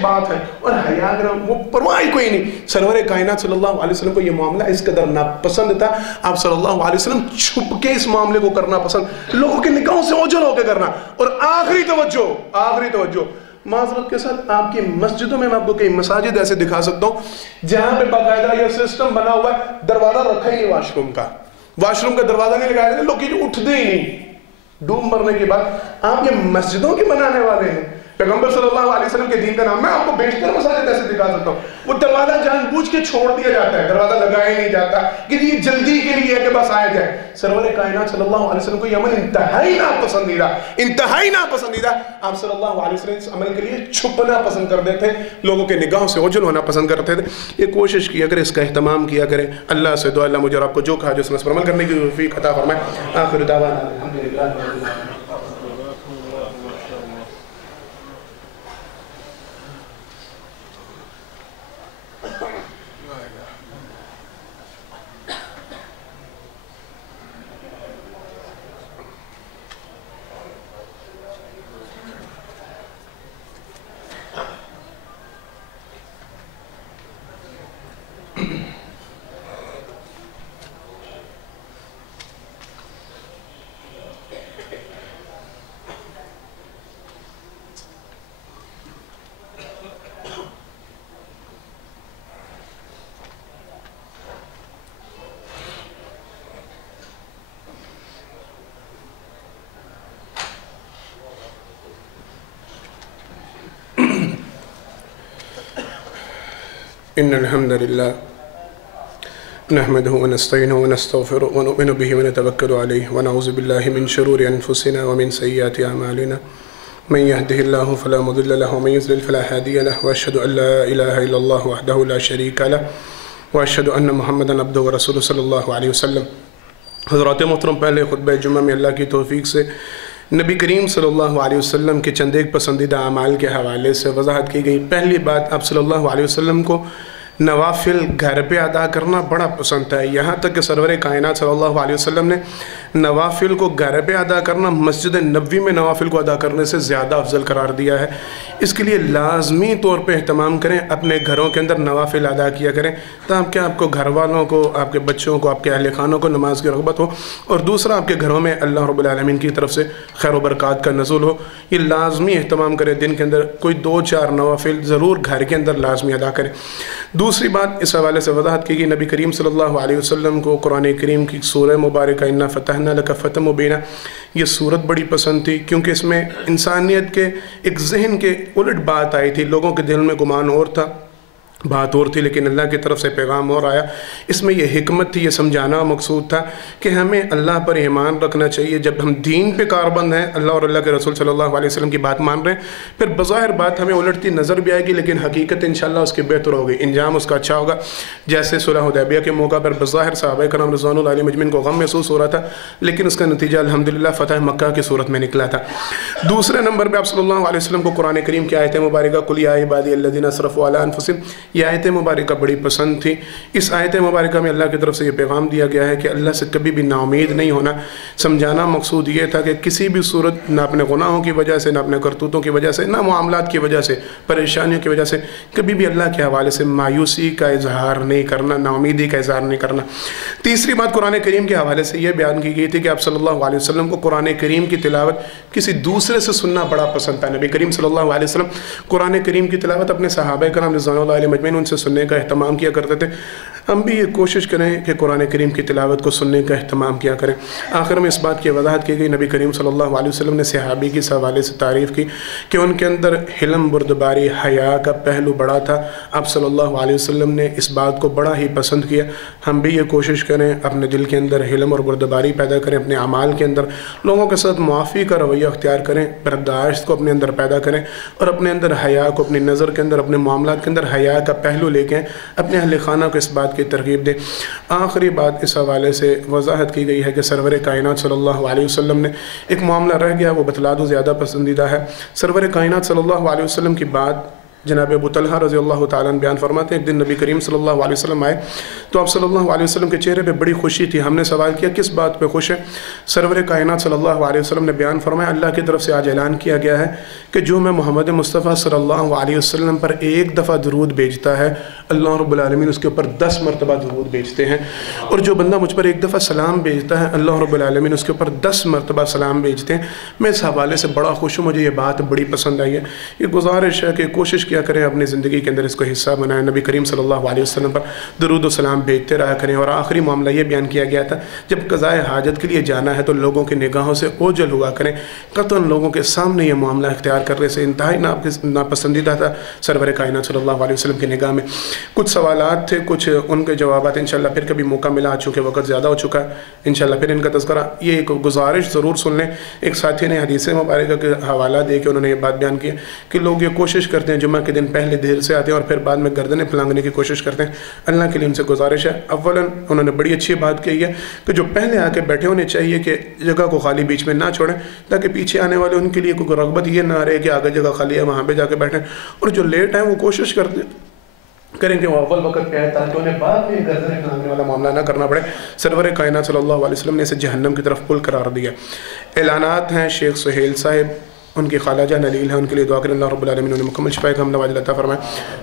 بات ہے. اور حیا گرام وہ پرواہ کوئی نہیں. سرور کائنات صلی اللہ علیہ وسلم کو یہ معاملہ اس قدر ناپسند تھا، آپ صلی اللہ علیہ وسلم چھپ کے اس معاملے کو کرنا پسند، لوگوں کے نگاہوں سے اوجھل ہو کے کرنا. اور آخری توجہ معذرت کے ساتھ، آپ کی مسجدوں میں آپ کو کئی مساجد ایسے دکھا سکتا ہوں جہاں پہ باقاعدہ یہ سسٹم بنا ہوا ہے، دروازہ رکھا ہی نہیں واش روم کا دروازہ نہیں لگایا، لوگ یہ اٹھتے ہی نہیں. ڈوب مرنے کے بعد آپ یہ مسجدوں کے بنانے والے ہیں. پیغمبر صلی اللہ علیہ وسلم کے دین کا نام، میں آپ کو بیشتر مساجد ایسے دکھا سکتا ہوں، وہ دروازہ جان بوجھ کے چھوڑ دیا جاتا ہے، دروازہ لگایا نہیں جاتا کہ یہ جلدی کے لیے ہے کہ بس آیا جائے. سرور کائنات صلی اللہ علیہ وسلم کو یہ عمل انتہائی ناپسندیدہ. آپ صلی اللہ علیہ وسلم اس عمل کے لیے چھپنا پسند کرتے تھے، لوگوں کے نگاہوں سے اوجھل ہونا پسند کرتے تھے. یہ کوشش کیا کریں، اس کا اہتمام کیا کریں. اللہ سے دعا، اللہ مجھے اور آپ کو جو کہا جو سنت پر عمل کرنے کی توفیق عطا فرمائے. آخر دعوانا الحمدللہ. إن الحمد لله نحمده ونستعينه ونستغفره ونؤمن به ونتوكل عليه ونعوذ بالله من شرور أنفسنا ومن سيئات أعمالنا من يهده الله فلا مضل له ومن يضلل فلا هادي له وأشهد أن لا إله إلا الله وحده لا شريك له وأشهد أن محمدا عبده ورسوله صلی اللہ علیہ وسلم. حضرات محترم، پہلے خطبہ جمعہ میں اللہ کی توفیق سے نبی کریم صلی اللہ علیہ وسلم کے چند ایک پسندیدہ اعمال کے حوالے سے وضاحت کی گئی. پہلی بات، آپ صلی اللہ علیہ وسلم کو نوافل گھر پہ ادا کرنا بڑا پسند ہے، یہاں تک کہ سرور کائنات صلی اللہ علیہ وسلم نے نوافل کو گھر پہ ادا کرنا مسجد نبوی میں نوافل کو ادا کرنے سے زیادہ افضل قرار دیا ہے۔ اس کے لیے لازمی طور پہ اہتمام کریں، اپنے گھروں کے اندر نوافل ادا کیا کریں تاکہ آپ کو گھر والوں کو، آپ کے بچوں کو، آپ کے اہل خانوں کو نماز کی رغبت ہو، اور دوسرا آپ کے گھروں میں اللہ رب العالمین کی طرف سے خیر و برکات کا نزول ہو۔ یہ لازمی اہتمام کریں، دن کے اندر کوئی 2-4 نوافل ضرور گھر کے اندر لازمی ادا کریں۔ دوسری بات اس حوالے سے وضاحت کی گئی، نبی کریم صلی اللہ علیہ وسلم کو قرآن کریم کی سورہ مبارکہ انا فتحنا لک فتحا مبینا یہ صورت بڑی پسند تھی، کیونکہ اس میں انسانیت کے ایک ذہن کے الٹ بات آئی تھی، لوگوں کے دل میں گمان اور تھا، بات اور تھی، لیکن اللہ کی طرف سے پیغام اور آیا۔ اس میں یہ حکمت تھی، یہ سمجھانا مقصود تھا کہ ہمیں اللہ پر ایمان رکھنا چاہیے۔ جب ہم دین پہ کاربند ہیں، اللہ اور اللہ کے رسول صلی اللہ علیہ وسلم کی بات مان رہے ہیں، پھر بظاہر بات ہمیں الٹتی نظر بھی آئے گی، لیکن حقیقت انشاءاللہ اس کی بہتر ہوگی، انجام اس کا اچھا ہوگا۔ جیسے صلح حدیبیہ کے موقع پر بظاہر صحابہ کرام رضوان اللہ علیہم اجمعین کو غم محسوس ہو رہا تھا، لیکن اس کا نتیجہ الحمدللہ فتح مکہ کی صورت میں نکلا تھا۔ دوسرے نمبر پہ آپ صلی اللہ علیہ وسلم کو قرآن کریم کی آیت مبارکہ قل یا عبادی الذین اسرفوا علی انفسہم، یہ آیت مبارکہ بڑی پسند تھی۔ اس آیت مبارکہ میں اللہ کی طرف سے یہ پیغام دیا گیا ہے کہ اللہ سے کبھی بھی نا امید نہیں ہونا۔ سمجھانا مقصود یہ تھا کہ کسی بھی صورت، نہ اپنے گناہوں کی وجہ سے، نہ اپنے کرتوتوں کی وجہ سے، نہ معاملات کی وجہ سے، پریشانیوں کی وجہ سے کبھی بھی اللہ کے حوالے سے مایوسی کا اظہار نہیں کرنا، نا امیدی کا اظہار نہیں کرنا۔ تیسری بات قرآن کریم کے حوالے سے یہ بیان کی گئی تھی کہ آپ صلی اللہ علیہ وسلم کو قرآن کریم کی تلاوت کسی دوسرے سے سننا بڑا پسند تھا۔ نبی کریم صلی اللہ علیہ وسلم قرآن کریم کی تلاوت اپنے صحابہ کرام رضوان اللہ علیہم اجمعین ان سے سننے کا اہتمام کیا کرتے تھے۔ ہم بھی یہ کوشش کریں کہ قرآن کریم کی تلاوت کو سننے کا اہتمام کیا کریں۔ آخر میں اس بات کی وضاحت کی گئی، نبی کریم صلی اللہ علیہ وسلم نے صحابی کی اس حوالے سے تعریف کی کہ ان کے اندر حلم، بردباری، حیا کا پہلو بڑا تھا۔ آپ صلی اللہ علیہ وسلم نے اس بات کو بڑا ہی پسند کیا۔ ہم بھی یہ کوشش کریں اپنے دل کے اندر حلم اور بردباری پیدا کریں، اپنے اعمال کے اندر لوگوں کے ساتھ معافی کا رویہ اختیار کریں، برداشت کو اپنے اندر پیدا کریں، اور اپنے اندر حیا کو، اپنی نظر کے اندر، اپنے معاملات کے اندر حیا کا پہلو لے کے اپنے اہل خانہ کو اس بات کی ترغیب دیں۔ آخری بات اس حوالے سے وضاحت کی گئی ہے کہ سرور کائنات صلی اللہ علیہ وسلم نے ایک معاملہ رہ گیا، وہ بتلا دو، زیادہ پسندیدہ ہے۔ سرور کائنات صلی اللہ علیہ وسلم کی بات جناب ابو طلحہ رضی اللہ تعالیٰ عنہ بیان فرماتے ہیں، ایک دن نبی کریم صلی اللہ علیہ وسلم آئے تو آپ صلی اللہ علیہ وسلم کے چہرے پہ بڑی خوشی تھی۔ ہم نے سوال کیا کس بات پہ خوش ہے؟ سرور کائنات صلی اللہ علیہ وسلم نے بیان فرمایا اللہ کی طرف سے آج اعلان کیا گیا ہے کہ جو میں محمد مصطفیٰ صلی اللہ علیہ وسلم پر ایک دفعہ درود بھیجتا ہے، اللہ رب العالمین اس کے اوپر 10 مرتبہ درود بھیجتے ہیں، اور جو بندہ مجھ پر ایک دفعہ سلام بھیجتا ہے، اللہ رب العالمین اس کے اوپر 10 مرتبہ سلام بھیجتے ہیں۔ میں اس حوالے سے بڑا خوش ہوں، مجھے یہ بات بڑی پسند آئی ہے۔ یہ گزارش ہے کہ کوشش کیا کریں اپنی زندگی کے اندر اس کو حصہ بنائیں، نبی کریم صلی اللہ علیہ وسلم پر درود و سلام بھیجتے رہا کریں۔ اور آخری معاملہ یہ بیان کیا گیا تھا جب قضاء حاجت کے لیے جانا ہے تو لوگوں کی نگاہوں سے اوجھل ہوا کریں، قطعاً لوگوں کے سامنے یہ معاملہ اختیار کرنے سے انتہائی ناپسندیدہ تھا سرور کائنات صلی اللہ علیہ وسلم کی نگاہ میں۔ کچھ سوالات تھے، کچھ ان کے جوابات انشاءاللہ پھر کبھی موقع ملا، چونکہ وقت زیادہ ہو چکا ہے، انشاءاللہ پھر ان کا تذکرہ۔ یہ ایک گزارش ضرور سن لیں، ایک ساتھی نے حدیث مبارکہ کے حوالہ دے کے انہوں نے یہ بات بیان کی کہ لوگ یہ کوشش کرتے ہیں جمعہ کے دن پہلے دیر سے آتے ہیں اور پھر بعد میں گردنیں پھلانگنے کی کوشش کرتے ہیں۔ اللہ کے لیے ان سے گزارش ہے، اولاً انہوں نے بڑی اچھی بات کہی ہے کہ جو پہلے آ کے بیٹھے ہونے چاہیے کہ جگہ کو خالی بیچ میں نہ چھوڑیں، تاکہ پیچھے آنے والے ان کے لیے کوئی رغبت یہ نہ رہے کہ آگے جگہ خالی ہے وہاں پہ جا کے بیٹھیں، اور جو لیٹ ہیں وہ کوشش کریں کہ وہ اول وقت پہ آئے تاکہ انہیں بعد میں گردنیں پھلانگنے والا معاملہ نہ کرنا پڑے۔ سرور کائنات صلی اللہ علیہ وسلم نے اسے جہنم کی طرف پل قرار دیا۔ اعلانات ہیں، شیخ سہیل صاحب ان کی خالہ جان علیل ہے، ان کے لیے دعا کریں اللہ رب العالمین انہیں مکمل شفا کاملہ عاجلہ عطا فرمائے۔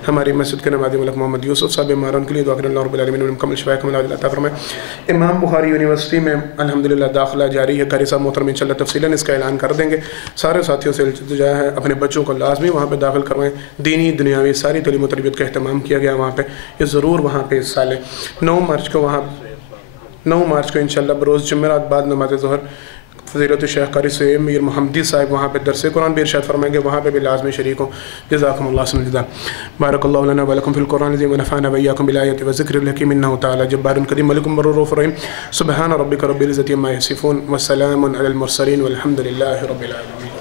ہماری مسجد کے نمازی ملک محمد یوسف صاحب مہارا، ان کے لیے دعا کریں اللہ رب العالمین انہیں مکمل شفا کاملہ عاجلہ عطا فرمائے۔ امام بخاری یونیورسٹی میں الحمدللہ داخلہ جاری ہے، قاری صاحب محترم انشاءاللہ تفصیلاً اس کا اعلان کر دیں گے۔ سارے ساتھیوں سے التجا ہے اپنے بچوں کو لازمی وہاں پہ داخل کروائیں، دینی دنیاوی ساری تعلیم و تربیت کا اہتمام کیا گیا وہاں پہ، یہ ضرور وہاں پہ حصہ لیں۔ 9 مارچ کو انشاءاللہ بروز جمعرات بعد نماز ظہر فضیلت شیخ قاری سید میر محمدی صاحب وہاں پہ درس قرآن بھی ارشاد فرمائیں گے، وہاں پہ بھی لازمی شریک ہوں۔ جزاکم اللہ خیرا جزا۔ بارک اللہ لنا ولکم فی القرآن العظیم ونفعنا وإیاکم بالآیات والذکر الحکیم انہ تعالی جبار کریم ملک بر رؤوف رحیم۔ سبحان ربک رب العزة عما یصفون وسلام علی المرسلین والحمد للہ رب العالمین۔